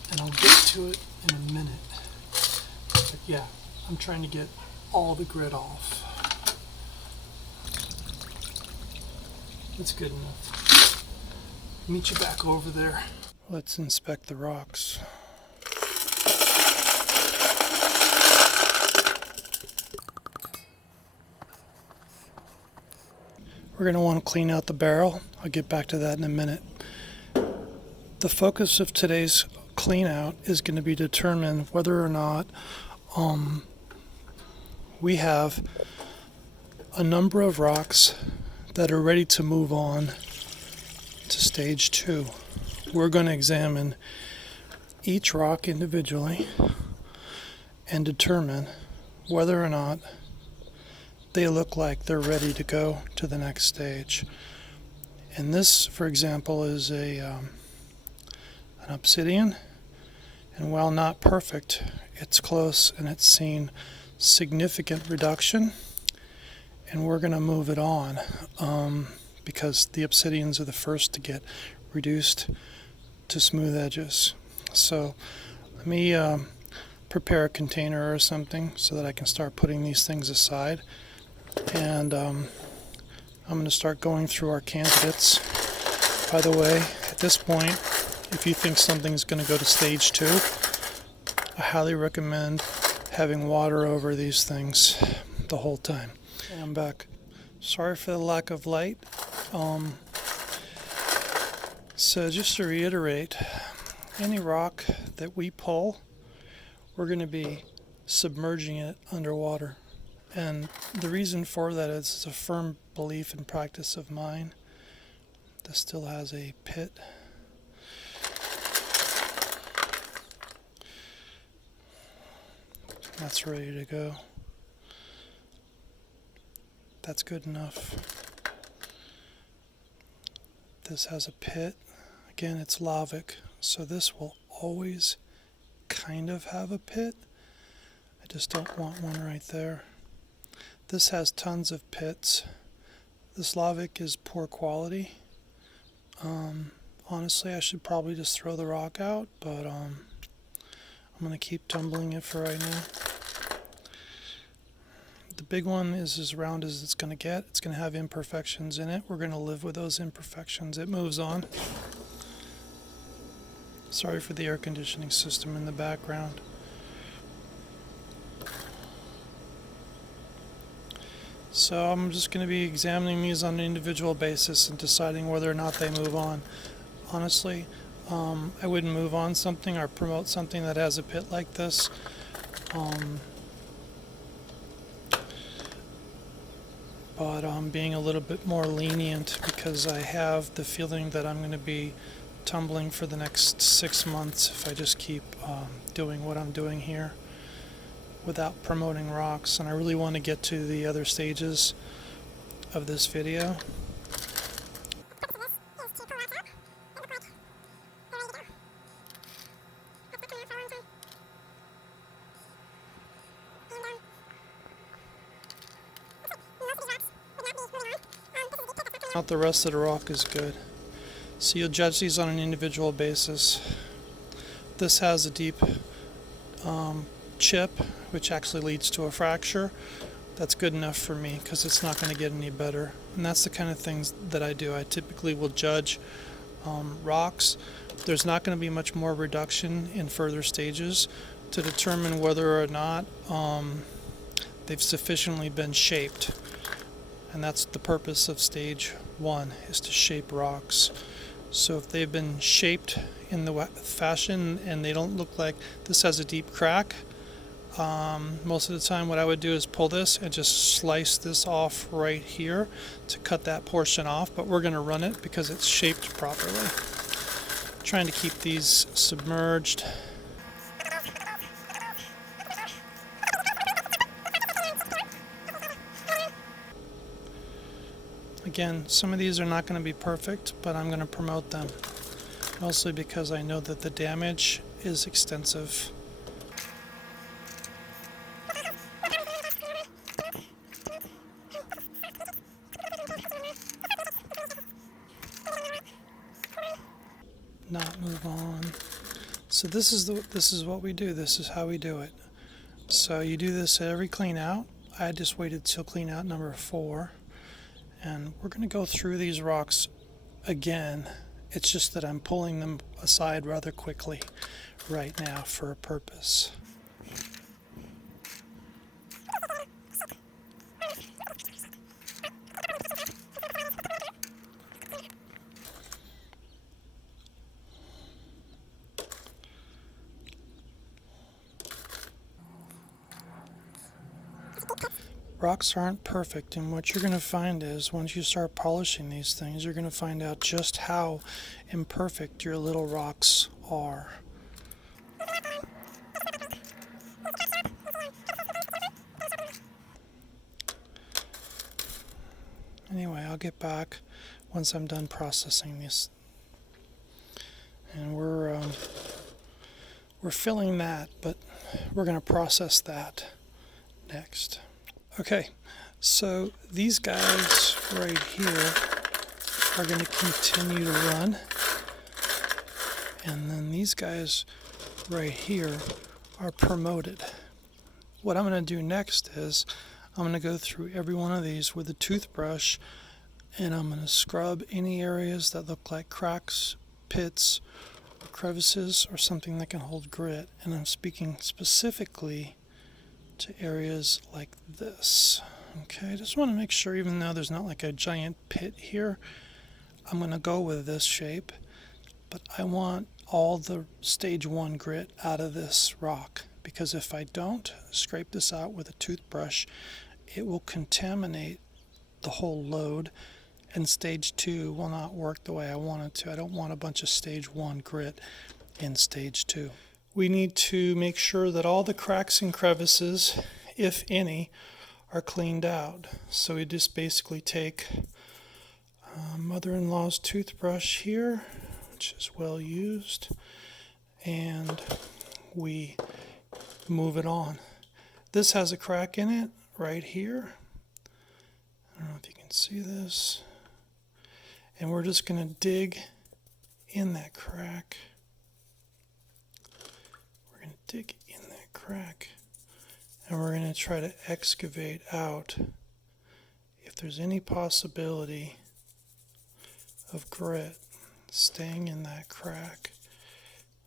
And I'll get to it in a minute. But yeah, I'm trying to get all the grit off. That's good enough. Meet you back over there. Let's inspect the rocks. We're going to want to clean out the barrel. I'll get back to that in a minute. The focus of today's clean out is going to be determine whether or not we have a number of rocks that are ready to move on to stage 2. We're going to examine each rock individually and determine whether or not they look like they're ready to go to the next stage. And this, for example, is an obsidian, and while not perfect, it's close and it's seen significant reduction, and we're going to move it on because the obsidians are the first to get reduced to smooth edges. So let me prepare a container or something so that I can start putting these things aside, and I'm going to start going through our candidates. By the way, at this point, if you think something's going to go to stage 2, I highly recommend having water over these things the whole time. And I'm back. Sorry for the lack of light. So just to reiterate, any rock that we pull, we're going to be submerging it underwater. And the reason for that is it's a firm belief and practice of mine. This still has a pit. That's ready to go. That's good enough. This has a pit. Again, it's lavic, so this will always kind of have a pit. I just don't want one right there. This has tons of pits. This lavic is poor quality. Honestly, I should probably just throw the rock out, but I'm going to keep tumbling it for right now. The big one is as round as it's going to get. It's going to have imperfections in it. We're going to live with those imperfections. It moves on. Sorry for the air conditioning system in the background. So I'm just going to be examining these on an individual basis and deciding whether or not they move on. Honestly, I wouldn't move on something or promote something that has a pit like this. But I'm being a little bit more lenient because I have the feeling that I'm going to be tumbling for the next 6 months if I just keep doing what I'm doing here without promoting rocks. And I really want to get to the other stages of this video. Not the rest of the rock is good. So you'll judge these on an individual basis. This has a deep chip, which actually leads to a fracture. That's good enough for me because it's not going to get any better. And that's the kind of things that I do. I typically will judge rocks. There's not going to be much more reduction in further stages to determine whether or not they've sufficiently been shaped. And that's the purpose of stage 1, is to shape rocks. So if they've been shaped in the fashion and they don't look like this has a deep crack, most of the time what I would do is pull this and just slice this off right here to cut that portion off, but we're going to run it because it's shaped properly. I'm trying to keep these submerged. Again, some of these are not going to be perfect, but I'm going to promote them, mostly because I know that the damage is extensive. Not move on. So this is what we do. This is how we do it. So you do this at every clean out. I just waited till clean out number 4. And we're going to go through these rocks again. It's just that I'm pulling them aside rather quickly right now for a purpose. Rocks aren't perfect, and what you're going to find is once you start polishing these things, you're going to find out just how imperfect your little rocks are. Anyway, I'll get back once I'm done processing these. And we're filling that, but we're going to process that next. Okay, so these guys right here are going to continue to run, and then these guys right here are promoted. What I'm going to do next is I'm going to go through every one of these with a toothbrush, and I'm going to scrub any areas that look like cracks, pits, or crevices, or something that can hold grit. And I'm speaking specifically to areas like this. Okay, I just want to make sure, even though there's not like a giant pit here, I'm going to go with this shape, but I want all the stage 1 grit out of this rock, because if I don't scrape this out with a toothbrush, it will contaminate the whole load, and stage 2 will not work the way I want it to. I don't want a bunch of stage 1 grit in stage 2. We need to make sure that all the cracks and crevices, if any, are cleaned out. So we just basically take mother-in-law's toothbrush here, which is well used, and we move it on. This has a crack in it right here. I don't know if you can see this. And we're just going to dig in that crack. We're going to dig in that crack. And we're going to try to excavate out if there's any possibility of grit staying in that crack.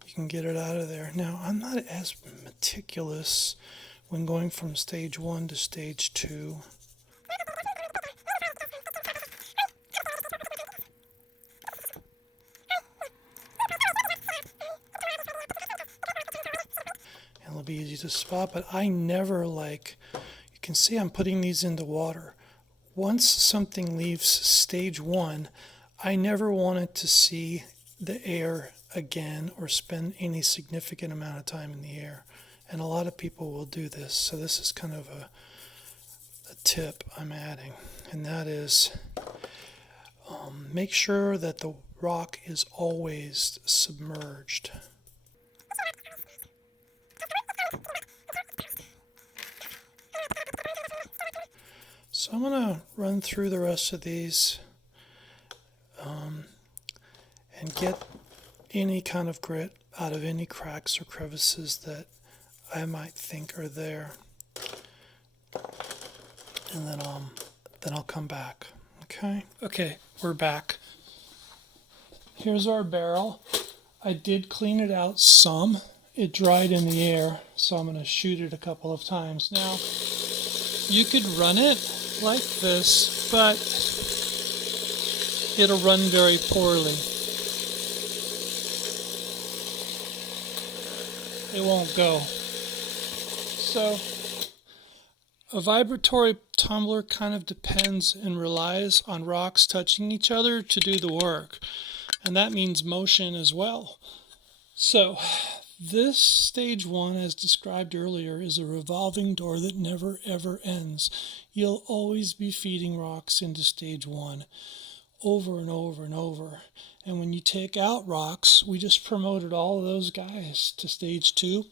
You can get it out of there. Now, I'm not as meticulous when going from stage 1 to stage 2. And it'll be easy to spot, but I never you can see I'm putting these into water. Once something leaves stage 1, I never wanted to see the air again or spend any significant amount of time in the air. And a lot of people will do this. So this is kind of a tip I'm adding. And that is make sure that the rock is always submerged. So I'm going to run through the rest of these and get any kind of grit out of any cracks or crevices that I might think are there. And then I'll come back. Okay, we're back. Here's our barrel. I did clean it out some. It dried in the air, so I'm going to shoot it a couple of times. Now, you could run it like this, but it'll run very poorly. It won't go. So a vibratory tumbler kind of depends and relies on rocks touching each other to do the work, and that means motion as well. So this stage 1, as described earlier, is a revolving door that never ever ends. You'll always be feeding rocks into stage 1 over and over and over. And when you take out rocks, we just promoted all of those guys to stage 2.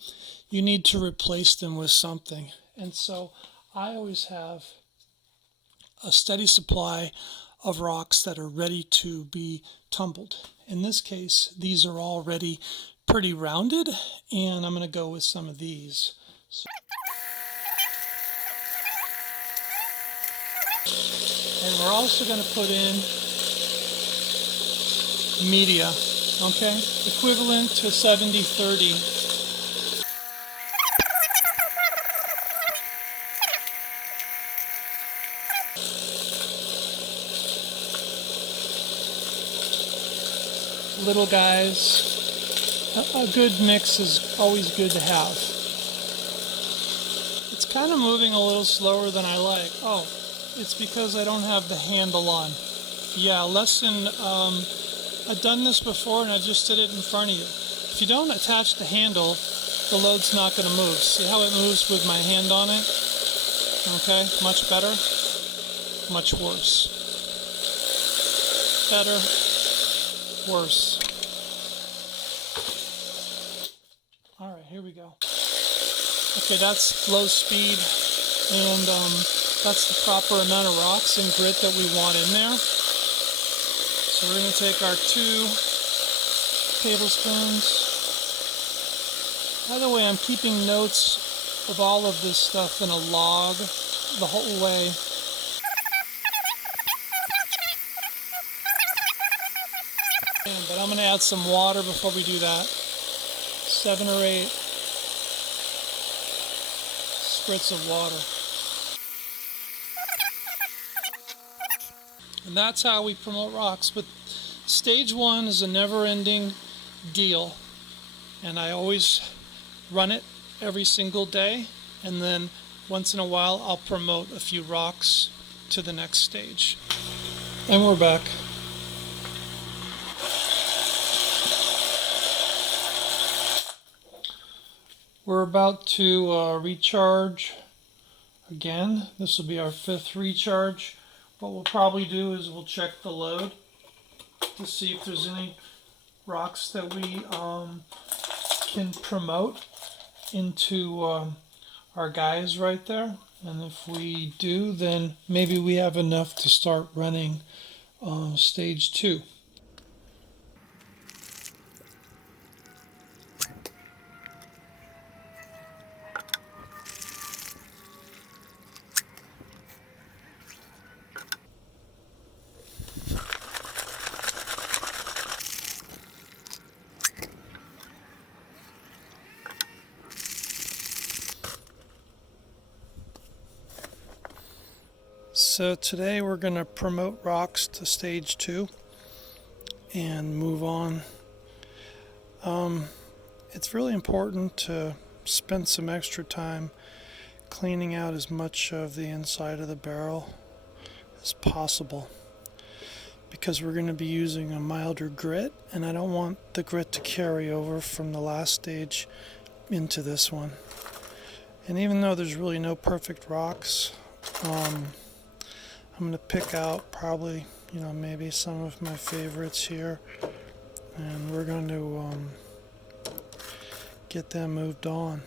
You need to replace them with something. And so I always have a steady supply of rocks that are ready to be tumbled. In this case, these are already pretty rounded, and I'm going to go with some of these. And we're also going to put in media, okay? Equivalent to 70-30. Little guys. A good mix is always good to have. It's kind of moving a little slower than I like. Oh, it's because I don't have the handle on. Yeah, I've done this before and I just did it in front of you. If you don't attach the handle, the load's not going to move. See how it moves with my hand on it? Okay, much better, much worse. Better, worse. All right, here we go. Okay, that's low speed, and that's the proper amount of rocks and grit that we want in there. So we're going to take our 2 tablespoons. By the way, I'm keeping notes of all of this stuff in a log the whole way. But I'm going to add some water before we do that. 7 or 8 spritz of water. And that's how we promote rocks. But stage 1 is a never-ending deal. And I always run it every single day. And then once in a while, I'll promote a few rocks to the next stage. And we're back. We're about to recharge again. This will be our 5th recharge. What we'll probably do is we'll check the load to see if there's any rocks that we can promote into our guys right there. And if we do, then maybe we have enough to start running stage 2. So today we're going to promote rocks to stage 2 and move on. It's really important to spend some extra time cleaning out as much of the inside of the barrel as possible, because we're going to be using a milder grit, and I don't want the grit to carry over from the last stage into this one. And even though there's really no perfect rocks, I'm going to pick out probably, maybe some of my favorites here, and we're going to get them moved on.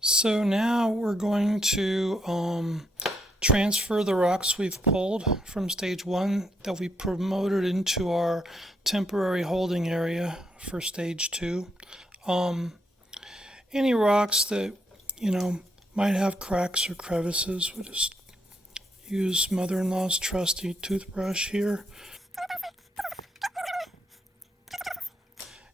So now we're going to transfer the rocks we've pulled from stage 1 that we promoted into our temporary holding area for stage 2. Any rocks that might have cracks or crevices, we'll just use mother-in-law's trusty toothbrush here.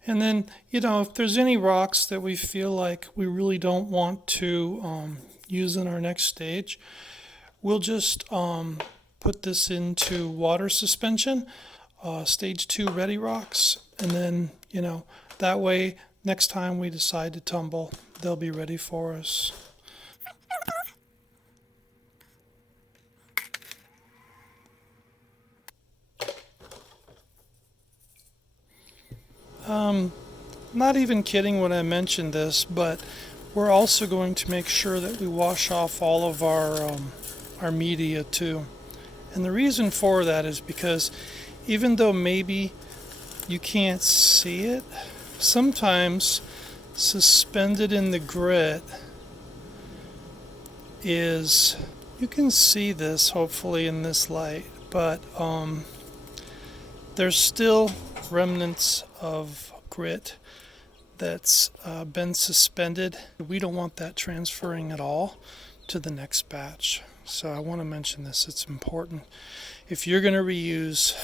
And then, if there's any rocks that we feel like we really don't want to use in our next stage, we'll just put this into water suspension, stage 2 ready rocks, and then, that way next time we decide to tumble, they'll be ready for us. Not even kidding when I mentioned this, but we're also going to make sure that we wash off all of our media too. And the reason for that is because even though maybe you can't see it, sometimes suspended in the grit is, you can see this hopefully in this light, but there's still remnants of grit that's been suspended. We don't want that transferring at all to the next batch. So I want to mention this, it's important. If you're going to reuse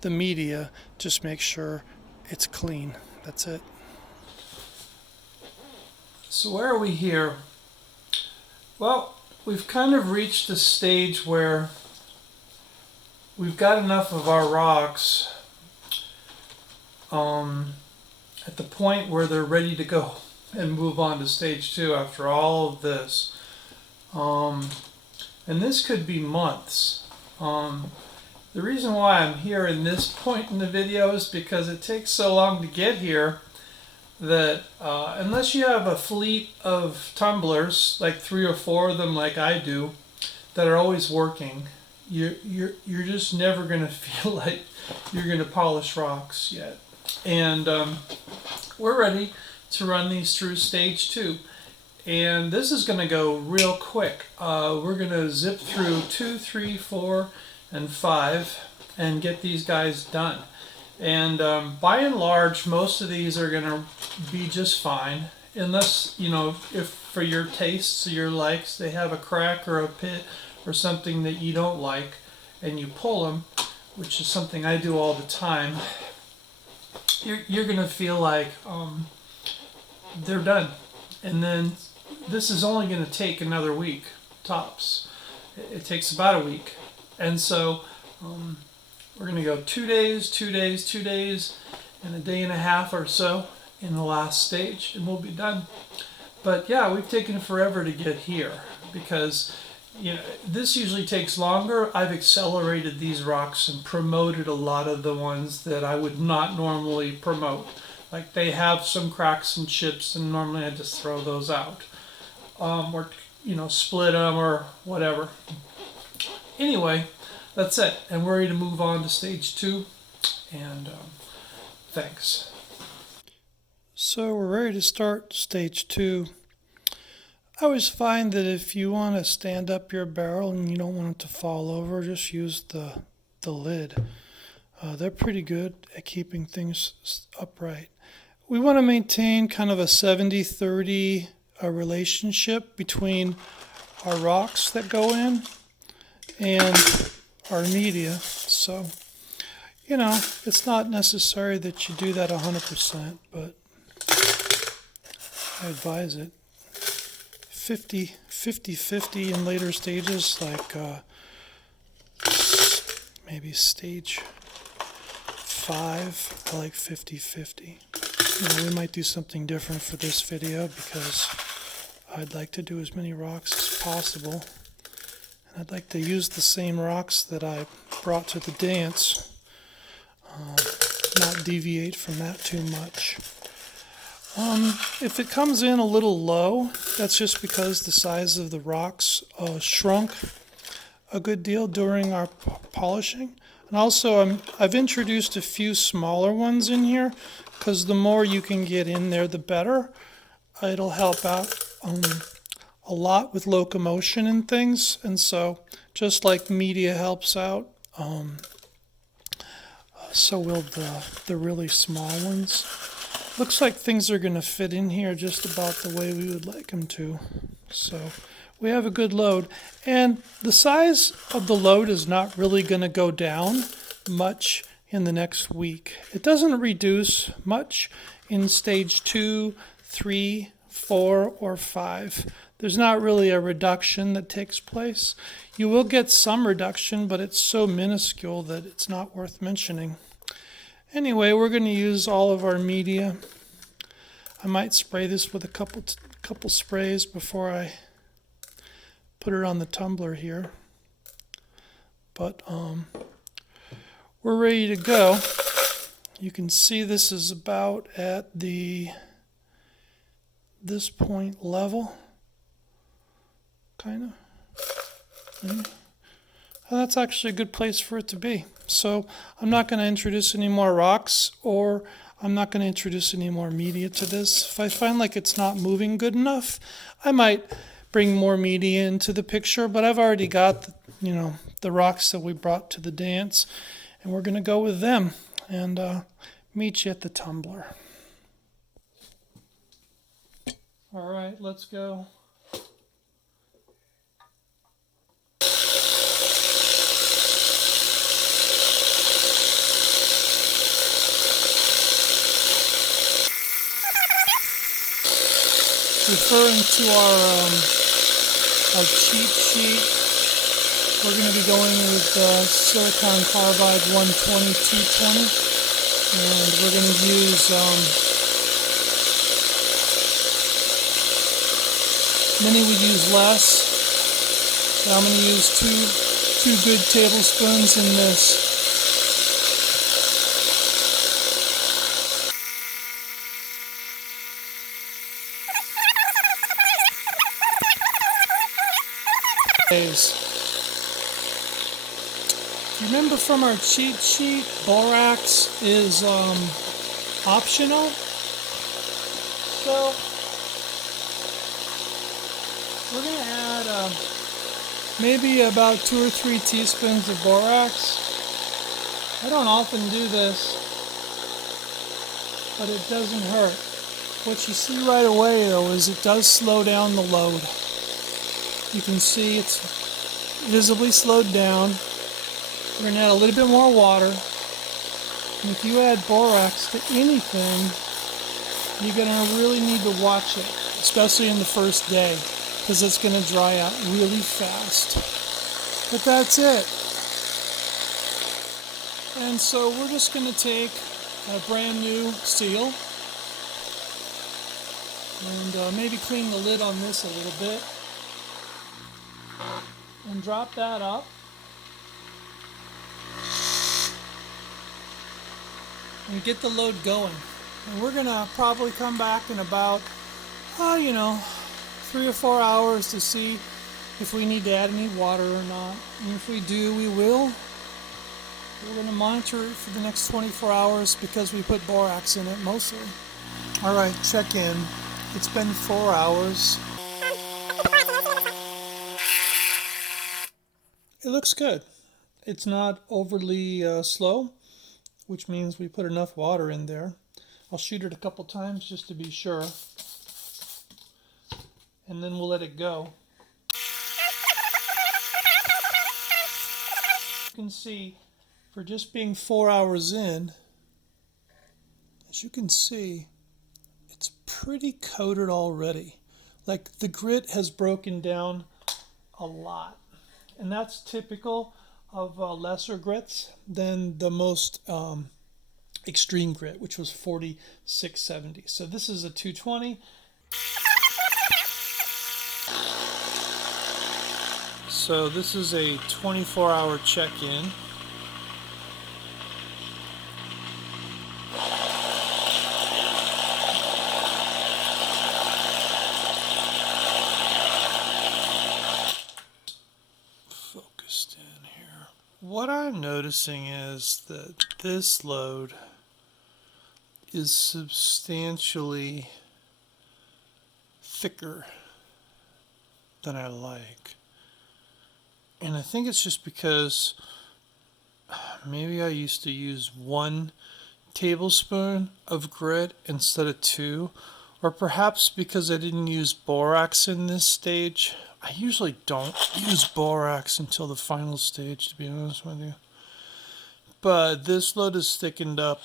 the media, just make sure it's clean. That's it. So where are we here? Well, we've kind of reached a stage where we've got enough of our rocks at the point where they're ready to go and move on to stage 2 after all of this. And this could be months. The reason why I'm here in this point in the video is because it takes so long to get here that unless you have a fleet of tumblers, like 3 or 4 of them like I do, that are always working, you're just never going to feel like you're going to polish rocks yet. And we're ready to run these through stage 2. And this is going to go real quick. We're going to zip through 2, 3, 4, and 5 and get these guys done. And by and large, most of these are going to be just fine, unless, you know, if for your tastes or your likes, they have a crack or a pit or something that you don't like, and you pull them, which is something I do all the time. You're going to feel like they're done. And then this is only going to take another week, tops. It takes about a week. And so we're going to go 2 days, 2 days, 2 days, and a day and a half or so in the last stage, and we'll be done. But yeah, we've taken forever to get here because, you know, this usually takes longer. I've accelerated these rocks and promoted a lot of the ones that I would not normally promote. Like, they have some cracks and chips, and normally I just throw those out. Or, you know, split them or whatever. Anyway, that's it. And we're ready to move on to stage 2. And thanks. So we're ready to start stage 2. I always find that if you want to stand up your barrel and you don't want it to fall over, just use the lid. They're pretty good at keeping things upright. We want to maintain kind of a 70-30 relationship between our rocks that go in and our media. So, you know, it's not necessary that you do that 100%, but I advise it. 50-50 in later stages, like maybe stage 5, I like 50-50. You know, we might do something different for this video because I'd like to do as many rocks as possible. And I'd like to use the same rocks that I brought to the dance, not deviate from that too much. If it comes in a little low, that's just because the size of the rocks shrunk a good deal during our polishing. And also, I've introduced a few smaller ones in here, because the more you can get in there, the better. It'll help out a lot with locomotion and things. And so, just like media helps out, so will the really small ones. Looks like things are going to fit in here just about the way we would like them to. So we have a good load. And the size of the load is not really going to go down much in the next week. It doesn't reduce much in stage 2, 3, 4, or 5. There's not really a reduction that takes place. You will get some reduction, but it's so minuscule that it's not worth mentioning. Anyway, we're going to use all of our media. I might spray this with a couple sprays before I put it on the tumbler here. But we're ready to go. You can see this is about at this point level. Kind of. Well, that's actually a good place for it to be. So I'm not going to introduce any more rocks, or I'm not going to introduce any more media to this. If I find like it's not moving good enough, I might bring more media into the picture, but I've already got the rocks that we brought to the dance, and we're going to go with them and meet you at the tumbler. All right, let's go. Referring to our our cheat sheet. We're going to be going with silicon carbide 120 220, and we're going to use many would use less. So I'm going to use two good tablespoons in this. Remember from our cheat sheet, borax is optional. So we're going to add maybe about 2 or 3 teaspoons of borax. I don't often do this, but it doesn't hurt. What you see right away though is it does slow down the load. You can see it's visibly slowed down. We're going to add a little bit more water. And if you add borax to anything, you're going to really need to watch it, especially in the first day, because it's going to dry out really fast. But that's it. And so we're just going to take a brand new seal and maybe clean the lid on this a little bit. And drop that up. And get the load going. And we're going to probably come back in about, 3 or 4 hours to see if we need to add any water or not. And if we do, we will. We're going to monitor it for the next 24 hours because we put borax in it mostly. Alright, check in. It's been 4 hours. It looks good. It's not overly slow, which means we put enough water in there. I'll shoot it a couple times just to be sure. And then we'll let it go. You can see, for just being 4 hours in, as you can see, it's pretty coated already. Like the grit has broken down a lot. And that's typical of lesser grits than the most extreme grit, which was 4670. So this is a 220. So this is a 24-hour check-in. Focused in here. What I'm noticing is that this load is substantially thicker than I like. And I think it's just because maybe I used to use 1 tablespoon of grit instead of 2, or perhaps because I didn't use borax in this stage. I usually don't use borax until the final stage, to be honest with you. But this load is thickened up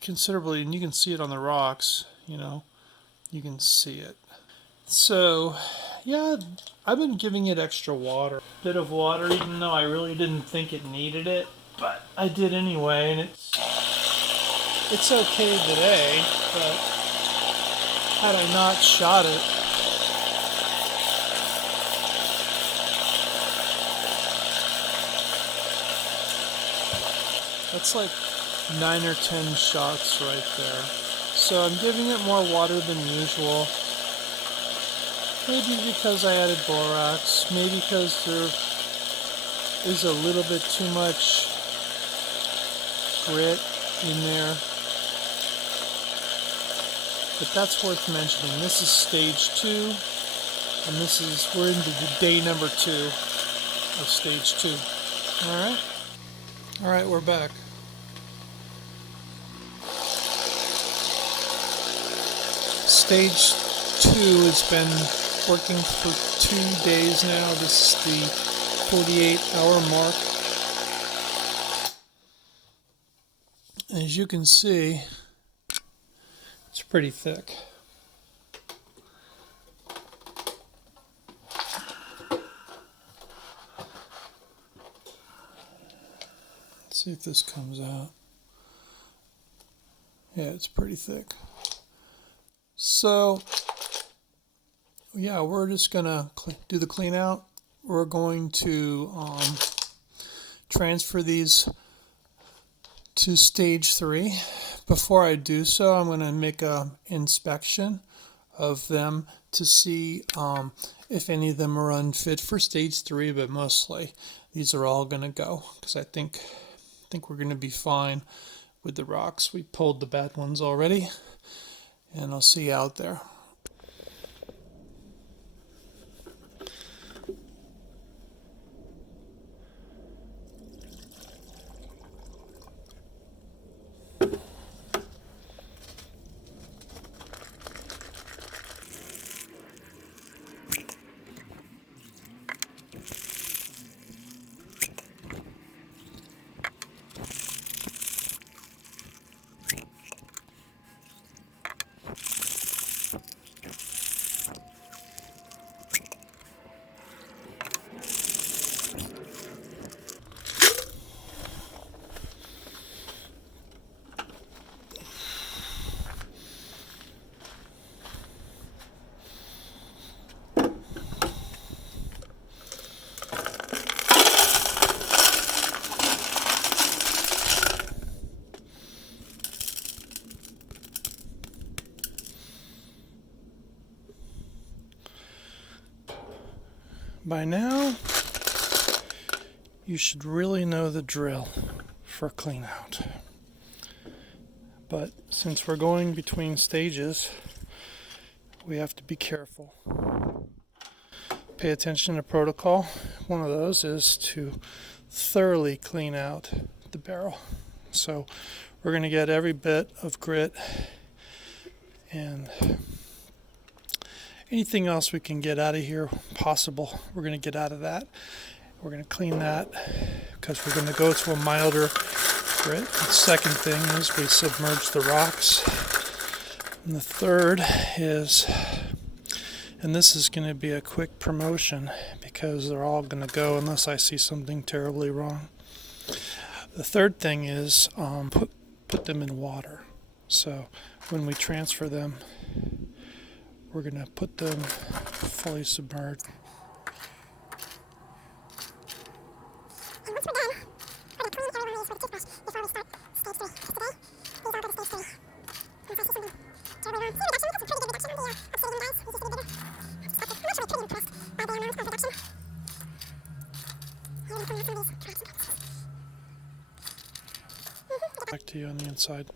considerably, and you can see it on the rocks, you can see it. So, yeah, I've been giving it extra water. A bit of water, even though I really didn't think it needed it, but I did anyway, and it's okay today, but had I not shot it, that's like 9 or 10 shots right there. So I'm giving it more water than usual. Maybe because I added borax, maybe because there is a little bit too much grit in there. But that's worth mentioning. This is stage 2, and we're into the day number 2 of stage 2. Alright, we're back. Stage 2 has been working for 2 days now. This is the 48-hour mark. As you can see, it's pretty thick. See if this comes out. Yeah, it's pretty thick. So, yeah, we're just gonna do the clean out. We're going to transfer these to stage 3. Before I do so, I'm going to make a inspection of them to see if any of them are unfit for stage 3, but mostly these are all going to go because I think we're going to be fine with the rocks. We pulled the bad ones already, and I'll see you out there. By now, you should really know the drill for clean out. But since we're going between stages, we have to be careful. Pay attention to protocol. One of those is to thoroughly clean out the barrel. So we're going to get every bit of grit and anything else we can get out of here possible, we're going to get out of that. We're going to clean that because we're going to go to a milder grit. The second thing is we submerge the rocks. And the third is, and this is going to be a quick promotion because they're all going to go unless I see something terribly wrong. The third thing is put them in water. So when we transfer them, we're going to put them fully submerged. And once we're done, we're going to clean every one of these with a toothbrush before we start stage 3. Because today, these all go to stage 3. Unless I see something terribly wrong. See reduction, that's a pretty good reduction on the oxidative guys. We just did a bigger. I'm actually pretty impressed by the amount of reduction. I'm going to clean out some of these traps and boxes. Back to you on the inside.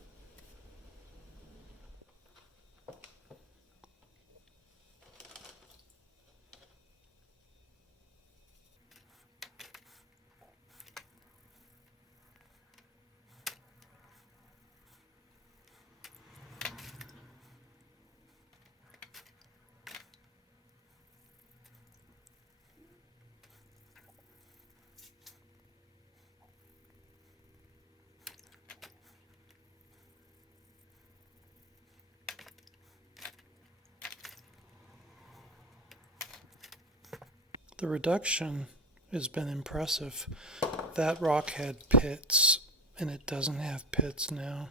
The reduction has been impressive. That rock had pits, and it doesn't have pits now.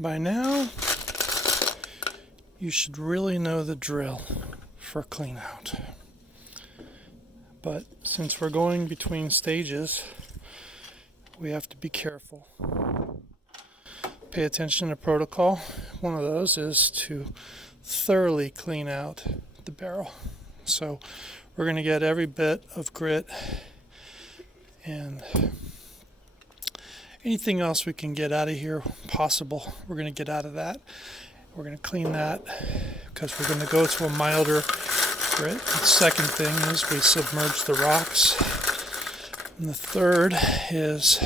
By now, you should really know the drill for clean out. But since we're going between stages, we have to be careful. Pay attention to protocol. One of those is to thoroughly clean out the barrel. So we're going to get every bit of grit and anything else we can get out of here possible, we're going to get out of that. We're going to clean that because we're going to go to a milder grit. The second thing is we submerge the rocks. And the third is,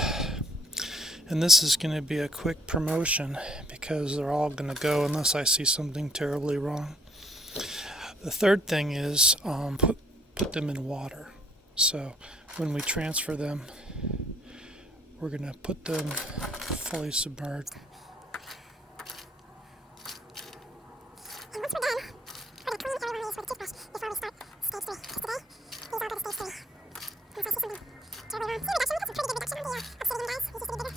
and this is going to be a quick promotion because they're all going to go unless I see something terribly wrong. The third thing is put them in water. So when we transfer them, we're going to put them fully submerged. And once we're done, we're going to clean every with a toothbrush before we start stage 3. Today, these all go to stage 3. Once I see something terribly wrong, see reduction, that's a pretty good reduction on the obsidian guys. We just did a bigger.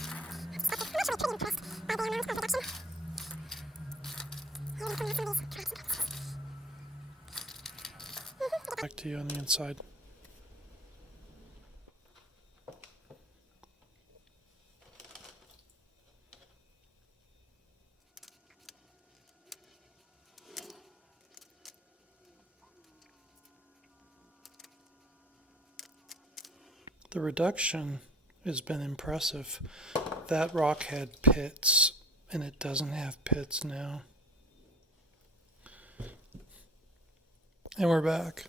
I'm not really pretty impressed by the amount of reduction. Here, we're going to clean out some of these cracks. Back to you on the inside. The reduction has been impressive. That rock had pits, and it doesn't have pits now. And we're back.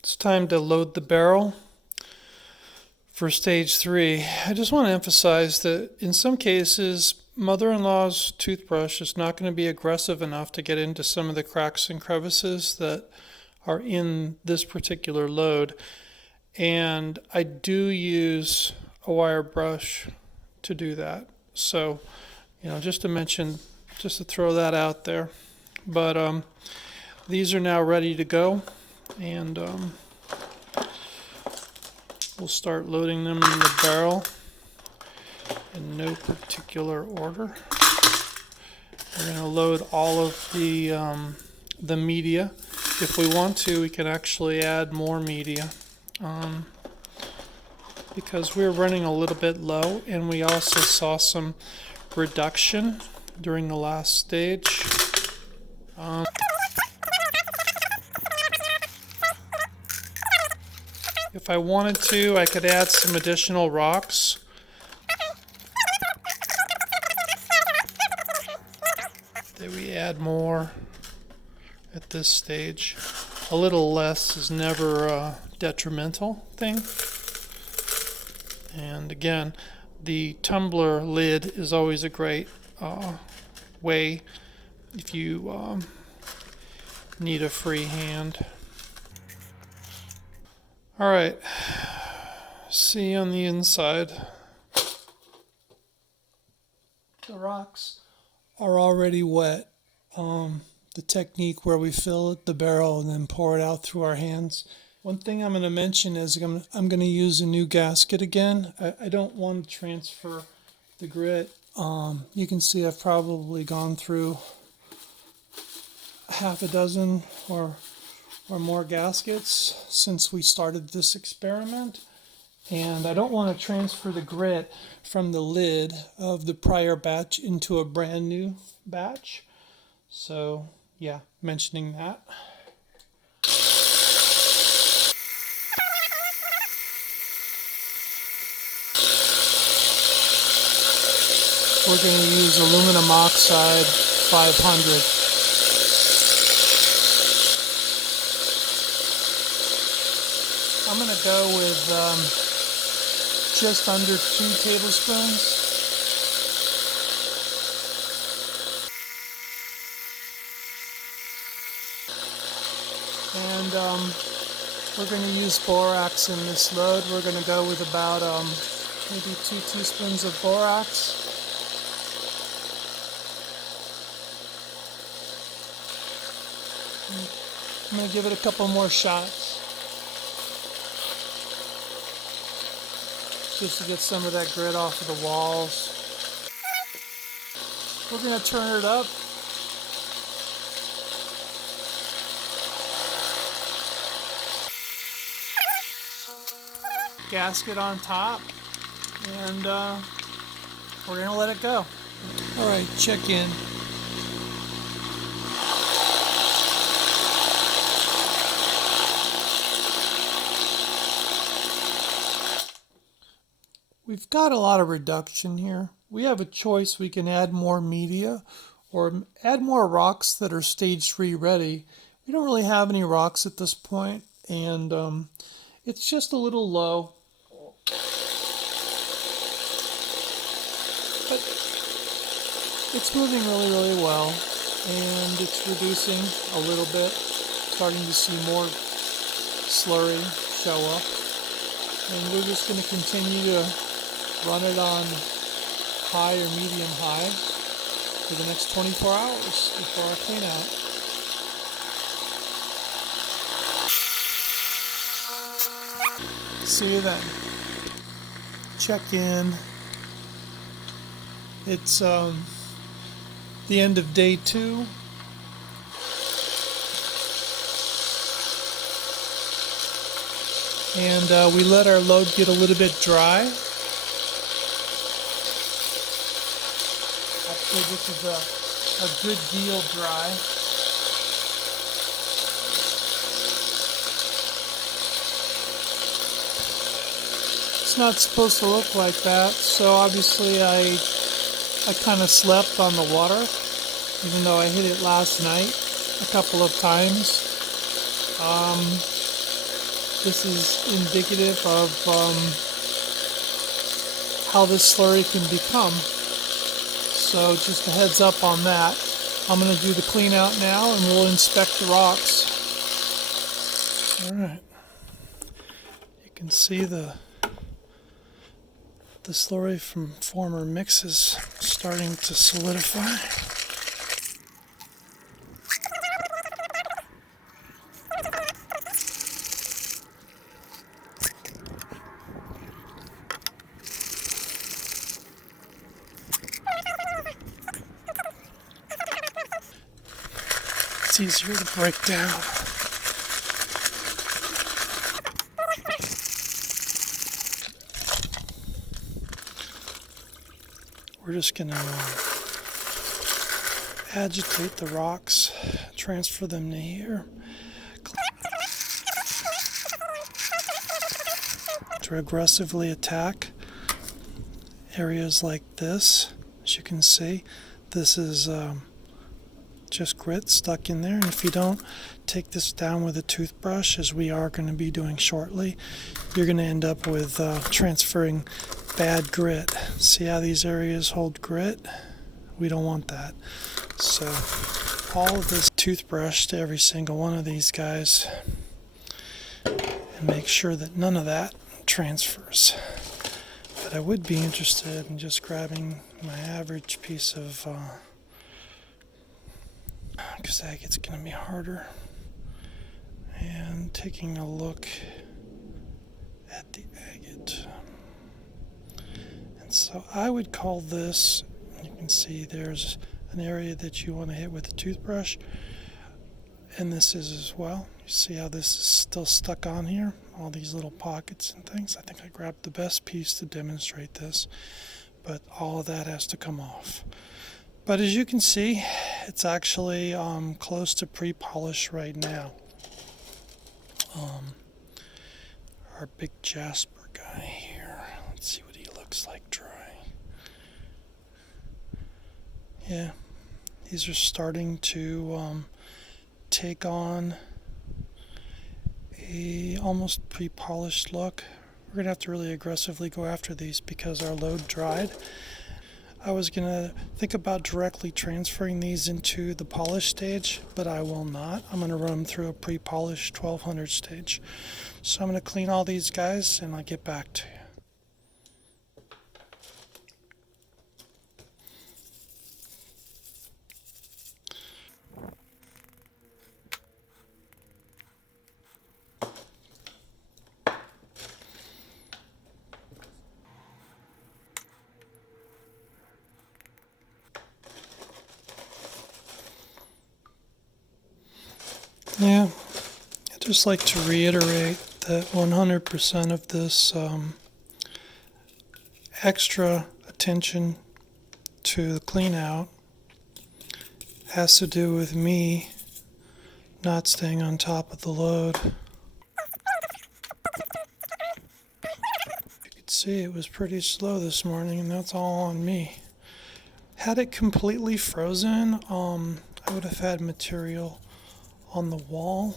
It's time to load the barrel for stage 3. I just want to emphasize that in some cases, mother-in-law's toothbrush is not going to be aggressive enough to get into some of the cracks and crevices that are in this particular load. And I do use a wire brush to do that. So, just to mention, just to throw that out there. But these are now ready to go. And we'll start loading them in the barrel in no particular order. We're going to load all of the media. If we want to, we can actually add more media. Because we're running a little bit low, and we also saw some reduction during the last stage. If I wanted to, I could add some additional rocks. Did we add more at this stage? A little less is never a detrimental thing. And again, the tumbler lid is always a great way if you need a free hand. All right, see you on the inside. The rocks are already wet. The technique where we fill the barrel and then pour it out through our hands. One thing I'm going to mention is I'm going to use a new gasket again. I don't want to transfer the grit. You can see I've probably gone through half a dozen or more gaskets since we started this experiment. And I don't want to transfer the grit from the lid of the prior batch into a brand new batch. So, yeah, mentioning that. We're going to use aluminum oxide 500. I'm going to go with just under 2 tablespoons. And we're going to use borax in this load. We're going to go with about maybe 2 teaspoons of borax. I'm going to give it a couple more shots just to get some of that grit off of the walls. We're going to turn it up. Gasket on top, and we're going to let it go. All right, check in. We've got a lot of reduction here. We have a choice. We can add more media or add more rocks that are stage 3 ready. We don't really have any rocks at this point, and it's just a little low. But it's moving really, really well, and it's reducing a little bit. Starting to see more slurry show up. And we're just going to continue to run it on high or medium high for the next 24 hours before I clean out. See you then. Check in. It's the end of day 2. And we let our load get a little bit dry. Actually, this is a good deal dry. It's not supposed to look like that, so obviously I kind of slept on the water, even though I hit it last night a couple of times. This is indicative of how this slurry can become. So just a heads up on that. I'm going to do the clean out now and we'll inspect the rocks. Alright. You can see the slurry from former mixes starting to solidify. It's easier to break down. We're just going to agitate the rocks, transfer them to here. To aggressively attack areas like this. As you can see, this is just grit stuck in there, and if you don't take this down with a toothbrush, as we are going to be doing shortly, you're going to end up with transferring bad grit. See how these areas hold grit? We don't want that. So all of this toothbrush to every single one of these guys and make sure that none of that transfers. But I would be interested in just grabbing my average piece of because agate's going to be harder, and taking a look at the agate. And so I would call this, you can see there's an area that you want to hit with a toothbrush, and this is as well. You see how this is still stuck on here, all these little pockets and things. I think I grabbed the best piece to demonstrate this, but all of that has to come off. But as you can see, it's actually close to pre-polish right now. Our big Jasper guy here. Let's see what he looks like dry. Yeah, these are starting to take on a almost pre-polished look. We're going to have to really aggressively go after these because our load dried. I was going to think about directly transferring these into the polish stage, but I will not. I'm going to run them through a pre-polished 1200 stage. So I'm going to clean all these guys and I'll get back to you. Yeah, I'd just like to reiterate that 100% of this extra attention to the clean out has to do with me not staying on top of the load. You could see it was pretty slow this morning, and that's all on me. Had it completely frozen, I would have had material on the wall,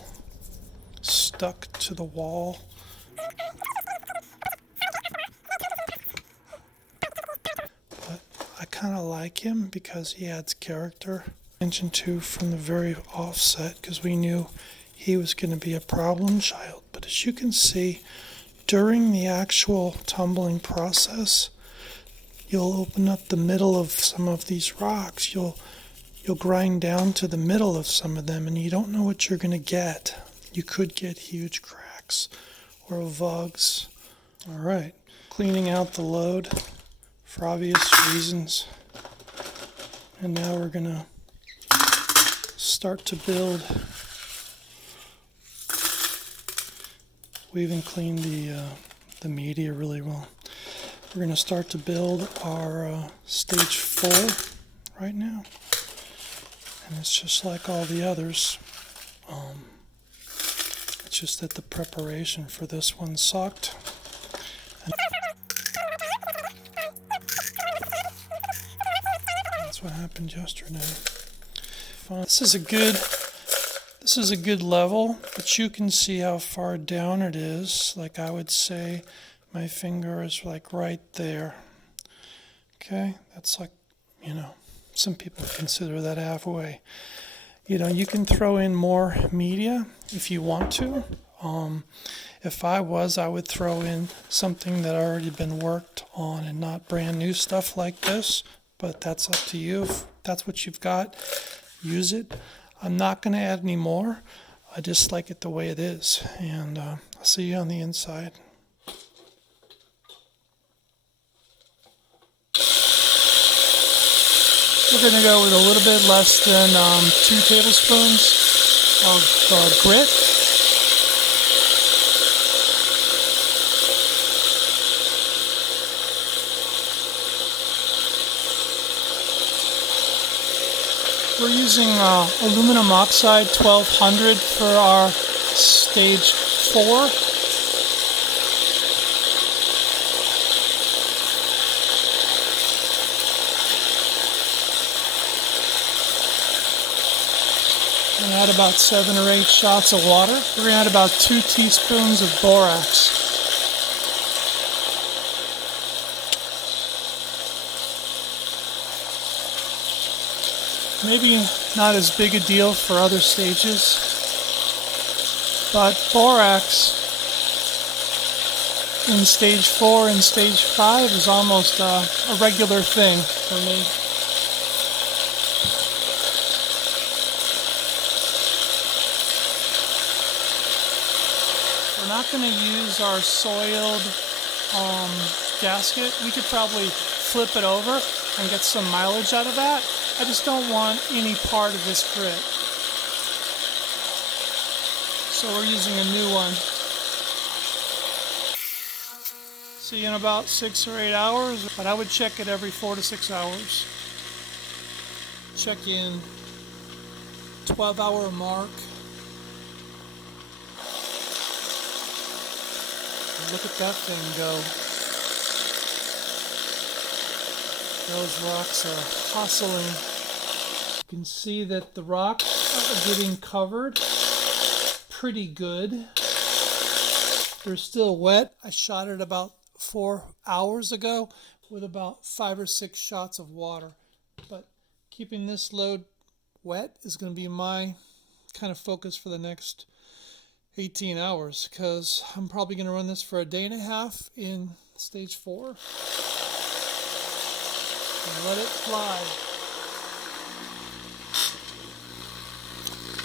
stuck to the wall. But I kind of like him because he adds character. Attention to from the very offset, because we knew he was going to be a problem child. But as you can see, during the actual tumbling process, you'll open up the middle of some of these rocks. You'll grind down to the middle of some of them, and you don't know what you're going to get. You could get huge cracks or vugs. All right, cleaning out the load for obvious reasons. And now we're going to start to build. We even cleaned the media really well. We're going to start to build our stage 4 right now. And it's just like all the others. It's just that the preparation for this one sucked. And that's what happened yesterday. This is a good level, but you can see how far down it is. Like I would say my finger is like right there. Okay, that's like, some people consider that halfway. You can throw in more media if you want to. If I would throw in something that already been worked on and not brand new stuff like this, but that's up to you. If that's what you've got, use it. I'm not going to add any more. I just like it the way it is. And I'll see you on the inside. We're going to go with a little bit less than 2 tablespoons of grit. We're using aluminum oxide 1200 for our stage 4. And add about 7 or 8 shots of water. We're going to add about 2 teaspoons of borax. Maybe not as big a deal for other stages, but borax in stage 4 and stage 5 is almost a regular thing for me. We're not going to use our soiled gasket. We could probably flip it over and get some mileage out of that. I just don't want any part of this grit. So we're using a new one. See you in about 6 or 8 hours, but I would check it every 4 to 6 hours. Check in 12-hour mark. Look at that thing go. Those rocks are hustling. You can see that the rocks are getting covered pretty good. They're still wet. I shot it about 4 hours ago with about 5 or 6 shots of water. But keeping this load wet is going to be my kind of focus for the next 18 hours, because I'm probably going to run this for a day and a half in stage 4. And let it fly.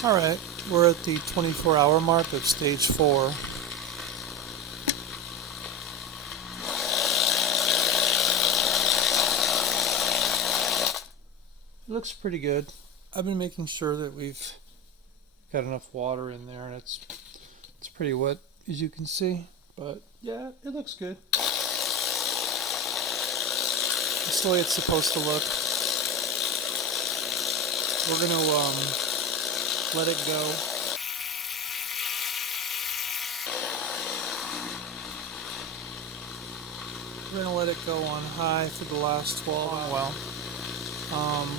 Alright, we're at the 24-hour mark of stage 4. It looks pretty good. I've been making sure that we've got enough water in there, and it's pretty wet, as you can see. But yeah, it looks good. That's the way it's supposed to look. We're gonna let it go. We're gonna let it go on high for the last 12 hours.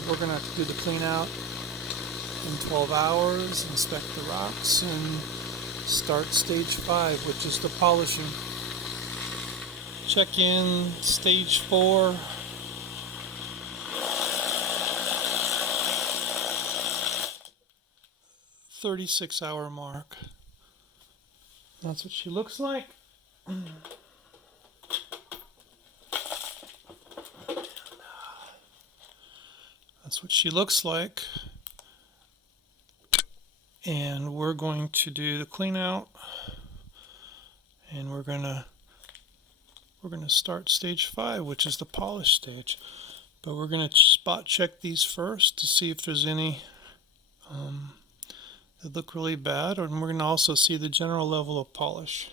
We're gonna do the clean out in 12 hours, inspect the rocks, and start stage 5, which is the polishing. Check in stage 4. "36-hour mark." That's what she looks like. That's what she looks like. And we're going to do the clean out, and we're gonna start stage 5, which is the polish stage. But we're gonna spot check these first to see if there's any that look really bad, and we're gonna also see the general level of polish.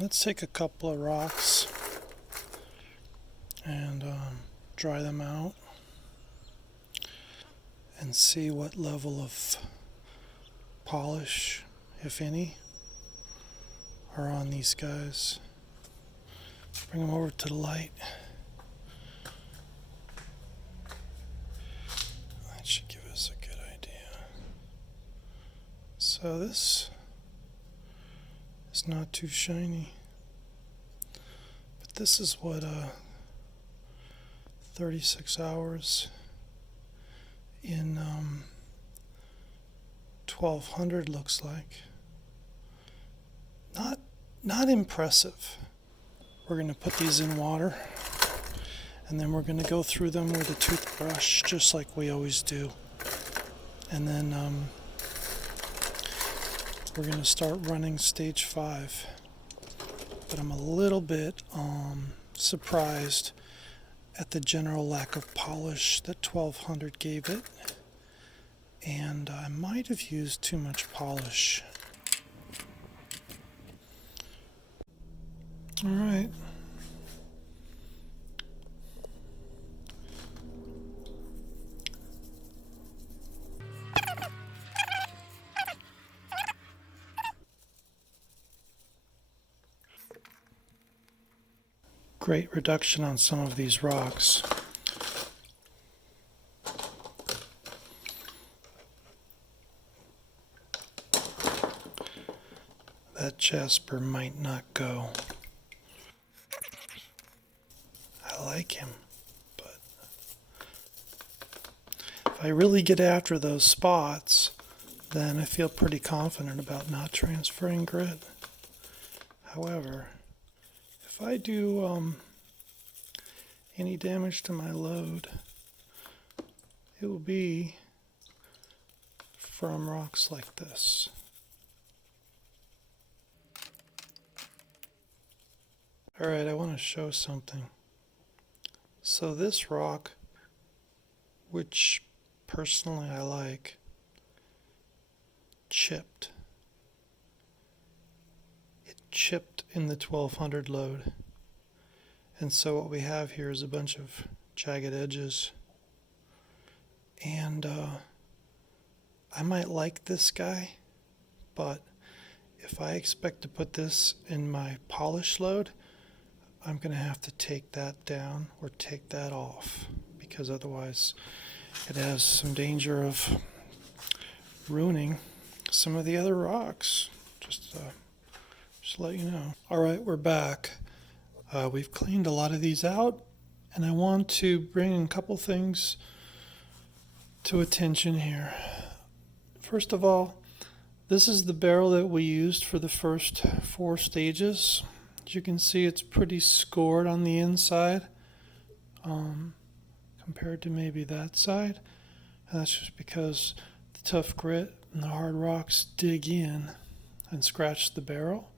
Let's take a couple of rocks and dry them out and see what level of polish, if any, are on these guys. Bring them over to the light. That should give us a good idea. So this is not too shiny, but this is what 36 hours in 1200 looks like. Not impressive. We're going to put these in water, and then we're going to go through them with a toothbrush, just like we always do. And then we're going to start running stage 5. But I'm a little bit surprised at the general lack of polish that 1200 gave it. And I might have used too much polish. All right. Great reduction on some of these rocks. That jasper might not go. I like him, but if I really get after those spots, then I feel pretty confident about not transferring grit. However, if I do any damage to my load, it will be from rocks like this. Alright, I want to show something. So this rock, which personally I like, chipped. It chipped in the 1200 load. And so what we have here is a bunch of jagged edges. And I might like this guy, but if I expect to put this in my polish load, I'm going to have to take that down or take that off, because otherwise it has some danger of ruining some of the other rocks. Just to let you know. All right, we're back. We've cleaned a lot of these out, and I want to bring a couple things to attention here. First of all, this is the barrel that we used for the first 4 stages. As you can see, it's pretty scored on the inside compared to maybe that side. And that's just because the tough grit and the hard rocks dig in and scratch the barrel.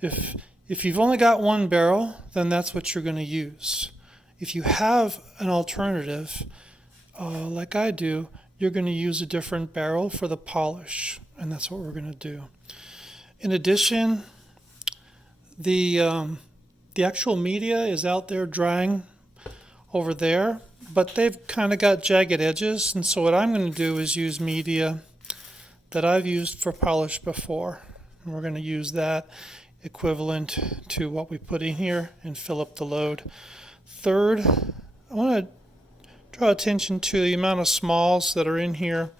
If you've only got one barrel, then that's what you're going to use. If you have an alternative, like I do, you're going to use a different barrel for the polish, and that's what we're going to do. In addition, the actual media is out there drying over there, but they've kind of got jagged edges, and so what I'm going to do is use media that I've used for polish before, and we're going to use that equivalent to what we put in here and fill up the load. Third, I want to draw attention to the amount of smalls that are in here.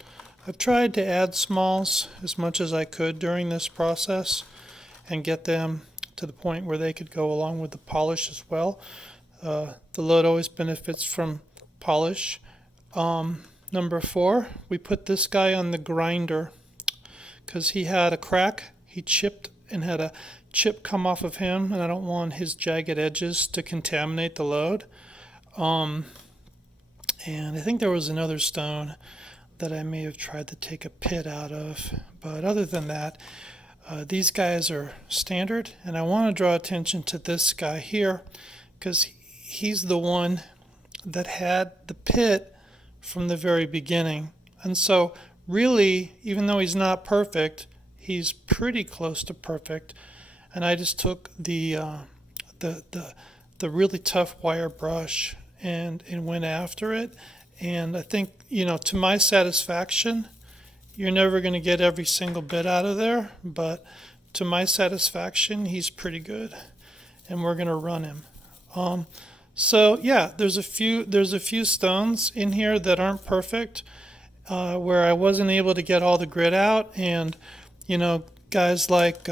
I've tried to add smalls as much as I could during this process and get them to the point where they could go along with the polish as well. The load always benefits from polish. Number 4, we put this guy on the grinder because he had a crack. He chipped and had a chip come off of him, and I don't want his jagged edges to contaminate the load. And I think there was another stone that I may have tried to take a pit out of, but other than that, these guys are standard, and I want to draw attention to this guy here because he's the one that had the pit from the very beginning. And so really, even though he's not perfect, he's pretty close to perfect. And I just took the really tough wire brush and went after it. And I think, to my satisfaction, you're never going to get every single bit out of there, but to my satisfaction, he's pretty good, and we're going to run him. So yeah, there's a few stones in here that aren't perfect, where I wasn't able to get all the grit out, and guys like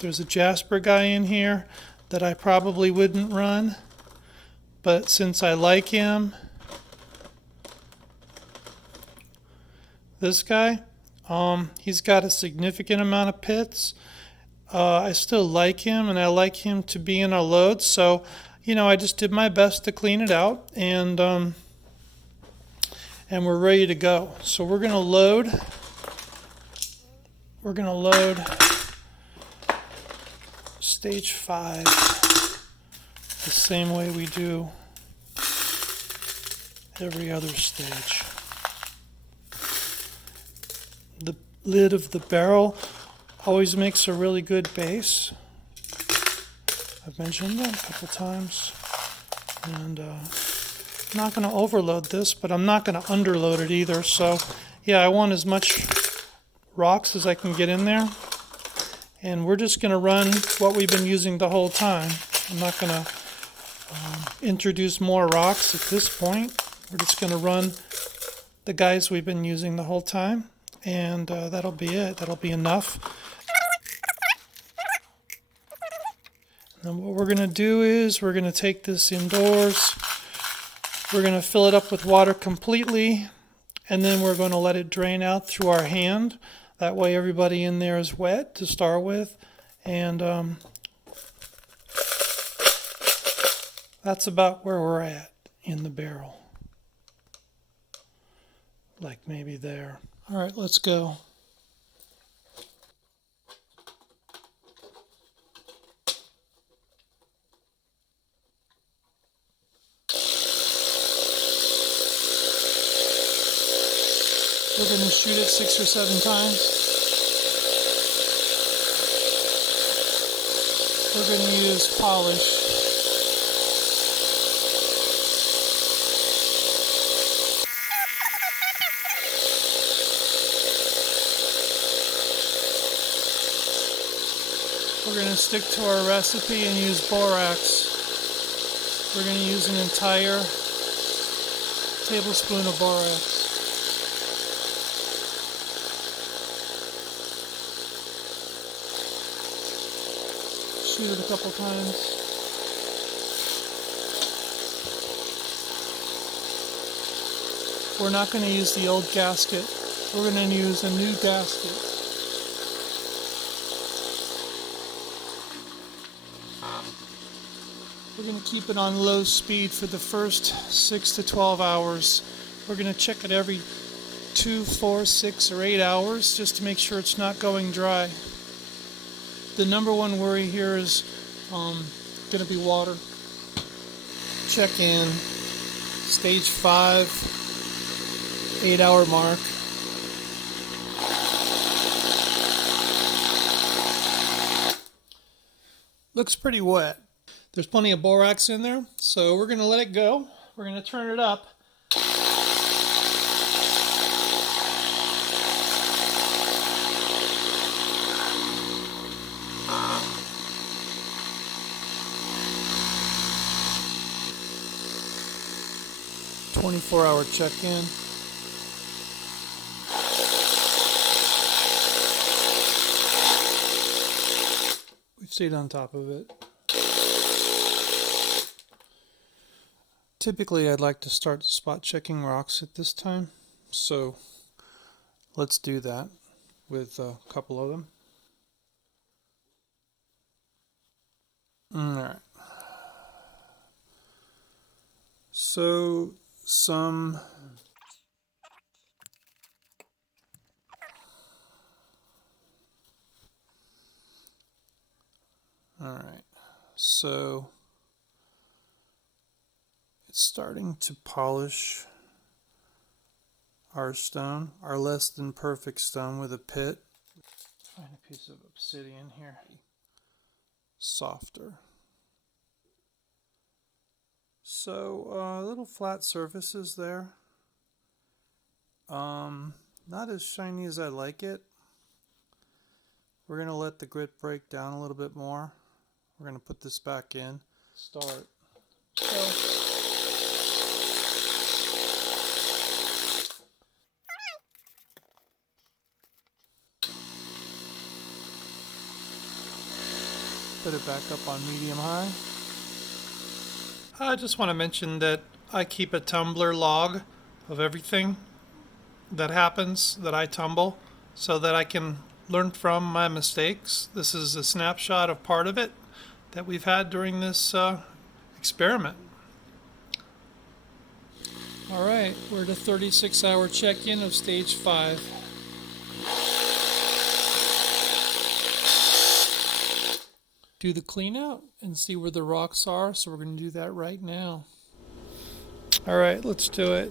there's a jasper guy in here that I probably wouldn't run, but since I like him, this guy, he's got a significant amount of pits. I still like him, and I like him to be in our load, so I just did my best to clean it out, and we're ready to go. So we're gonna load stage 5 the same way we do every other stage. The lid of the barrel always makes a really good base. I've mentioned that a couple times. And I'm not going to overload this, but I'm not going to underload it either. So yeah, I want as much rocks as I can get in there. And we're just going to run what we've been using the whole time. I'm not going to introduce more rocks at this point. We're just going to run the guys we've been using the whole time. And that'll be it. That'll be enough. And what we're going to do is we're going to take this indoors. We're going to fill it up with water completely. And then we're going to let it drain out through our hand. That way everybody in there is wet to start with. And that's about where we're at in the barrel. Like maybe there. All right, let's go. We're going to shoot it 6 or 7 times. We're going to use polish. We're going to stick to our recipe and use borax. We're going to use an entire tablespoon of borax. Shoot it a couple times. We're not going to use the old gasket. We're going to use a new gasket. We're going to keep it on low speed for the first 6 to 12 hours. We're going to check it every 2, 4, 6, or 8 hours just to make sure it's not going dry. The number one worry here is going to be water. Check in. Stage 5. 8-hour mark. Looks pretty wet. There's plenty of borax in there, so we're going to let it go. We're going to turn it up. "24-hour check-in. We've stayed on top of it. Typically, I'd like to start spot checking rocks at this time, so let's do that with a couple of them. Alright. So, some... Alright, so it's starting to polish our stone, our less than perfect stone with a pit. Find a piece of obsidian here. Softer. So, little flat surfaces there. Not as shiny as I like it. We're going to let the grit break down a little bit more. We're going to put this back in. Start. So, put it back up on medium high. I just want to mention that I keep a tumbler log of everything that happens that I tumble so that I can learn from my mistakes. This is a snapshot of part of it that we've had during this experiment. All right, we're at a 36-hour check-in of stage 5. Do the clean out and see where the rocks are, so we're going to do that right now. All right, let's do it.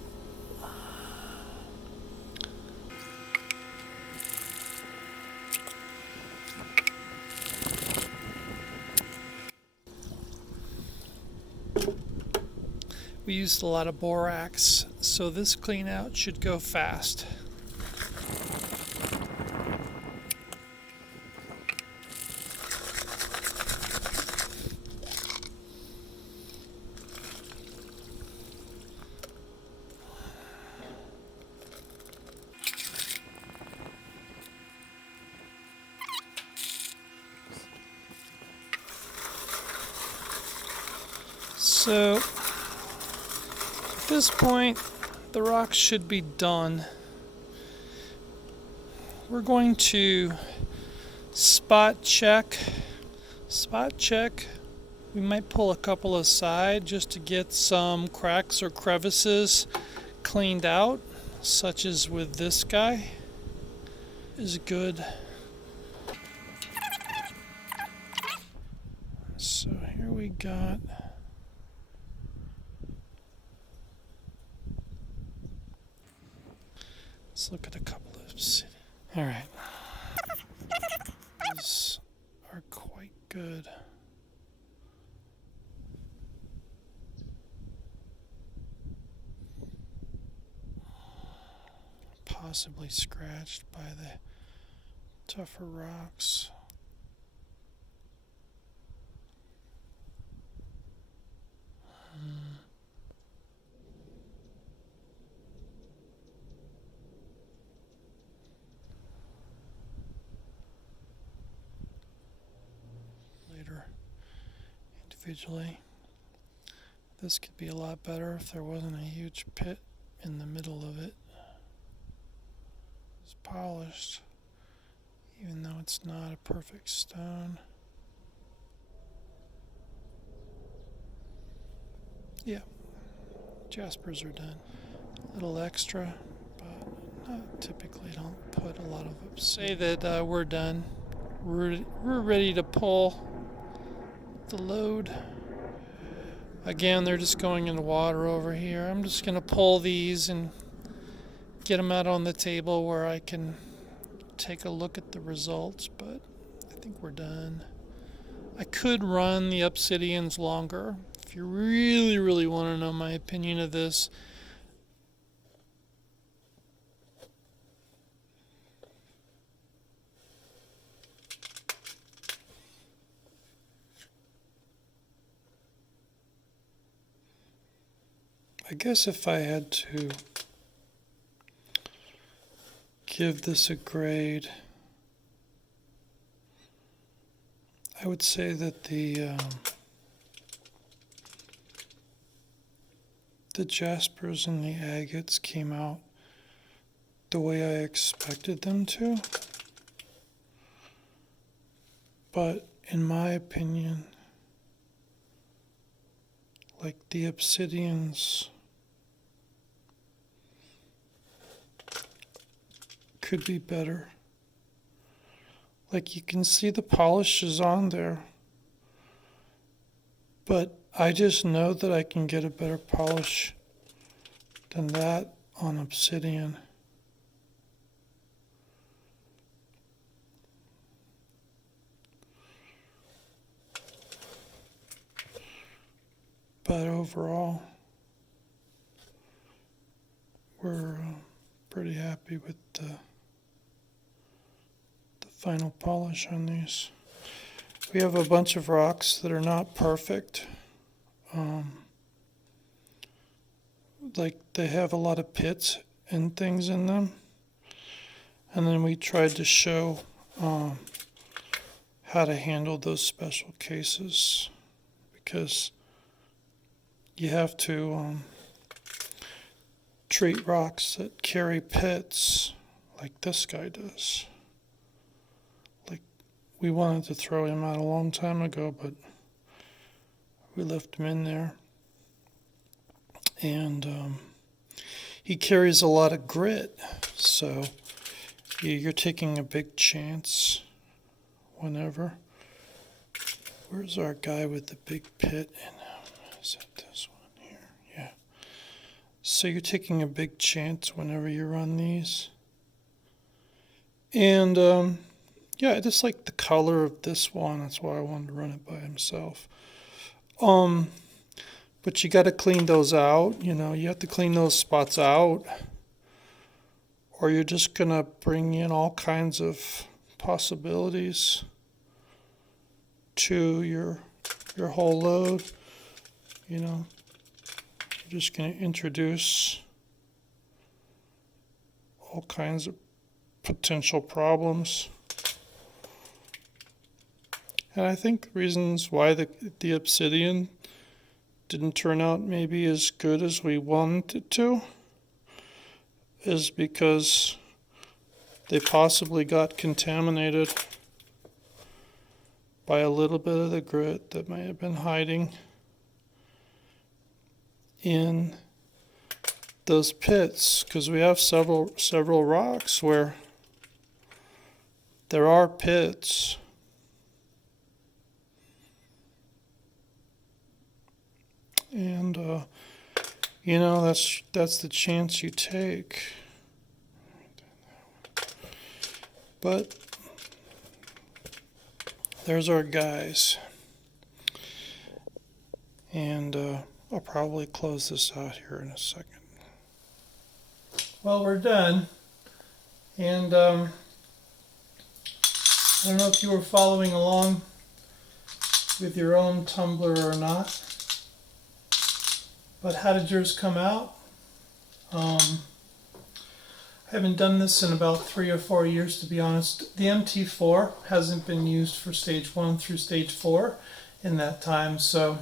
We used a lot of borax, so this clean out should go fast. So at this point, the rocks should be done. We're going to spot check. We might pull a couple aside just to get some cracks or crevices cleaned out, such as with this guy. Is good. So here we got let's look at a couple of obsidian. All right. These are quite good. Possibly scratched by the tougher rocks. Later, individually. This could be a lot better if there wasn't a huge pit in the middle of it. It's polished, even though it's not a perfect stone. Yeah, jaspers are done. A little extra, but typically don't put a lot of them. Say that we're done. We're ready to pull the load. Again, they're just going in the water over here. I'm just going to pull these and get them out on the table where I can take a look at the results, but I think we're done. I could run the obsidians longer. If you really, really want to know my opinion of this, I guess if I had to give this a grade, I would say that the jaspers and the agates came out the way I expected them to. But in my opinion, like the obsidians could be better. Like you can see the polish is on there, but I just know that I can get a better polish than that on obsidian. But overall, we're pretty happy with the final polish on these. We have a bunch of rocks that are not perfect. Like they have a lot of pits and things in them. And then we tried to show how to handle those special cases, because you have to treat rocks that carry pits like this guy does. Like we wanted to throw him out a long time ago, but we left him in there. And he carries a lot of grit, so you're taking a big chance whenever. Where's our guy with the big pit in him? Is that this one here? Yeah. So you're taking a big chance whenever you run these. And yeah, I just like the color of this one. That's why I wanted to run it by himself. But you got to clean those out. You know, you have to clean those spots out, or you're just going to bring in all kinds of possibilities to your whole load. You know, you're just going to introduce all kinds of potential problems. And I think reasons why the obsidian didn't turn out maybe as good as we wanted it to is because they possibly got contaminated by a little bit of the grit that may have been hiding in those pits, because we have several rocks where there are pits. And you know, that's the chance you take. But there's our guys. And I'll probably close this out here in a second. Well, we're done. And I don't know if you were following along with your own tumbler or not. But how did yours come out? I haven't done this in about 3 or 4 years, to be honest. The MT-4 hasn't been used for stage 1 through stage 4 in that time, so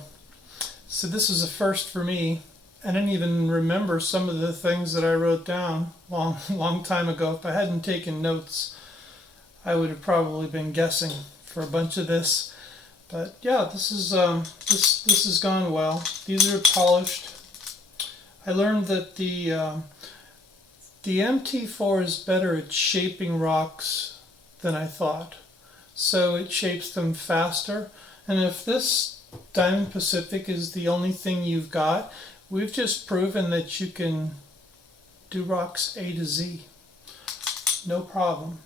this is a first for me. I didn't even remember some of the things that I wrote down long time ago. If I hadn't taken notes, I would have probably been guessing for a bunch of this. But yeah, this is this has gone well. These are polished. I learned that the MT-4 is better at shaping rocks than I thought. So it shapes them faster. And if this Diamond Pacific is the only thing you've got, we've just proven that you can do rocks A to Z. No problem.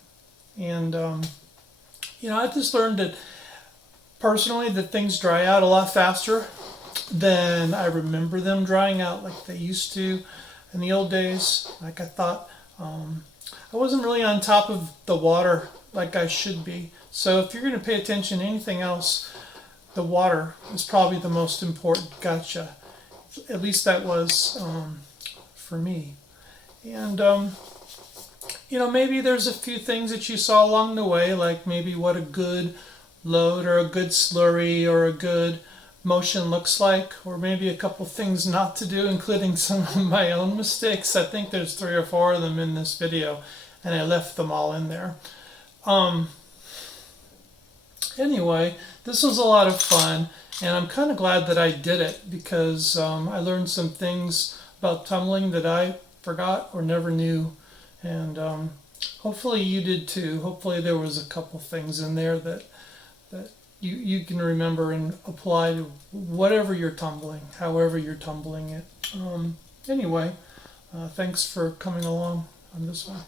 And, I just learned that personally that things dry out a lot faster than I remember them drying out like they used to in the old days. Like I thought, I wasn't really on top of the water like I should be. So if you're going to pay attention to anything else, the water is probably the most important gotcha. At least that was for me. And, maybe there's a few things that you saw along the way, like maybe what a good load or a good slurry or a good motion looks like, or maybe a couple things not to do, including some of my own mistakes. I think there's 3 or 4 of them in this video, and I left them all in there. Anyway, this was a lot of fun, and I'm kind of glad that I did it because I learned some things about tumbling that I forgot or never knew, and hopefully you did too. Hopefully there was a couple things in there that you can remember and apply to whatever you're tumbling, however you're tumbling it. Anyway, thanks for coming along on this one.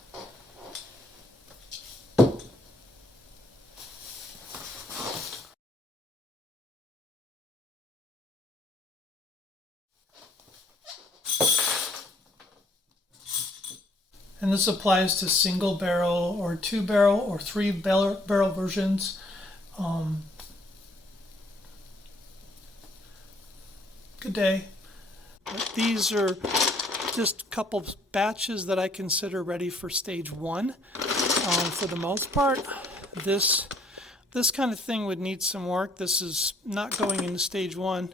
And this applies to single barrel or 2 barrel or 3 barrel versions. Good day. These are just a couple of batches that I consider ready for stage 1. For the most part, this kind of thing would need some work. This is not going into stage 1.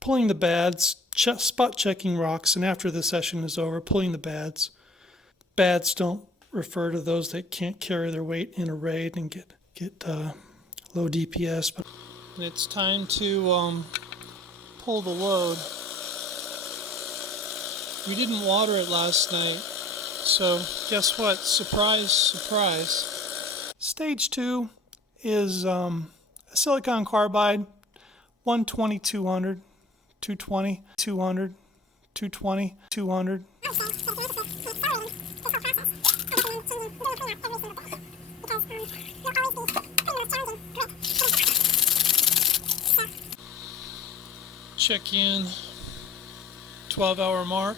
Pulling the bads, spot checking rocks, and after the session is over, pulling the bads. Bads don't refer to those that can't carry their weight in a raid and get low DPS. But it's time to pull the load. We didn't water it last night, so guess what? Surprise, surprise. Stage 2 is a silicon carbide, 120, 200, 220, 200, 220, 200. Check in 12-hour mark.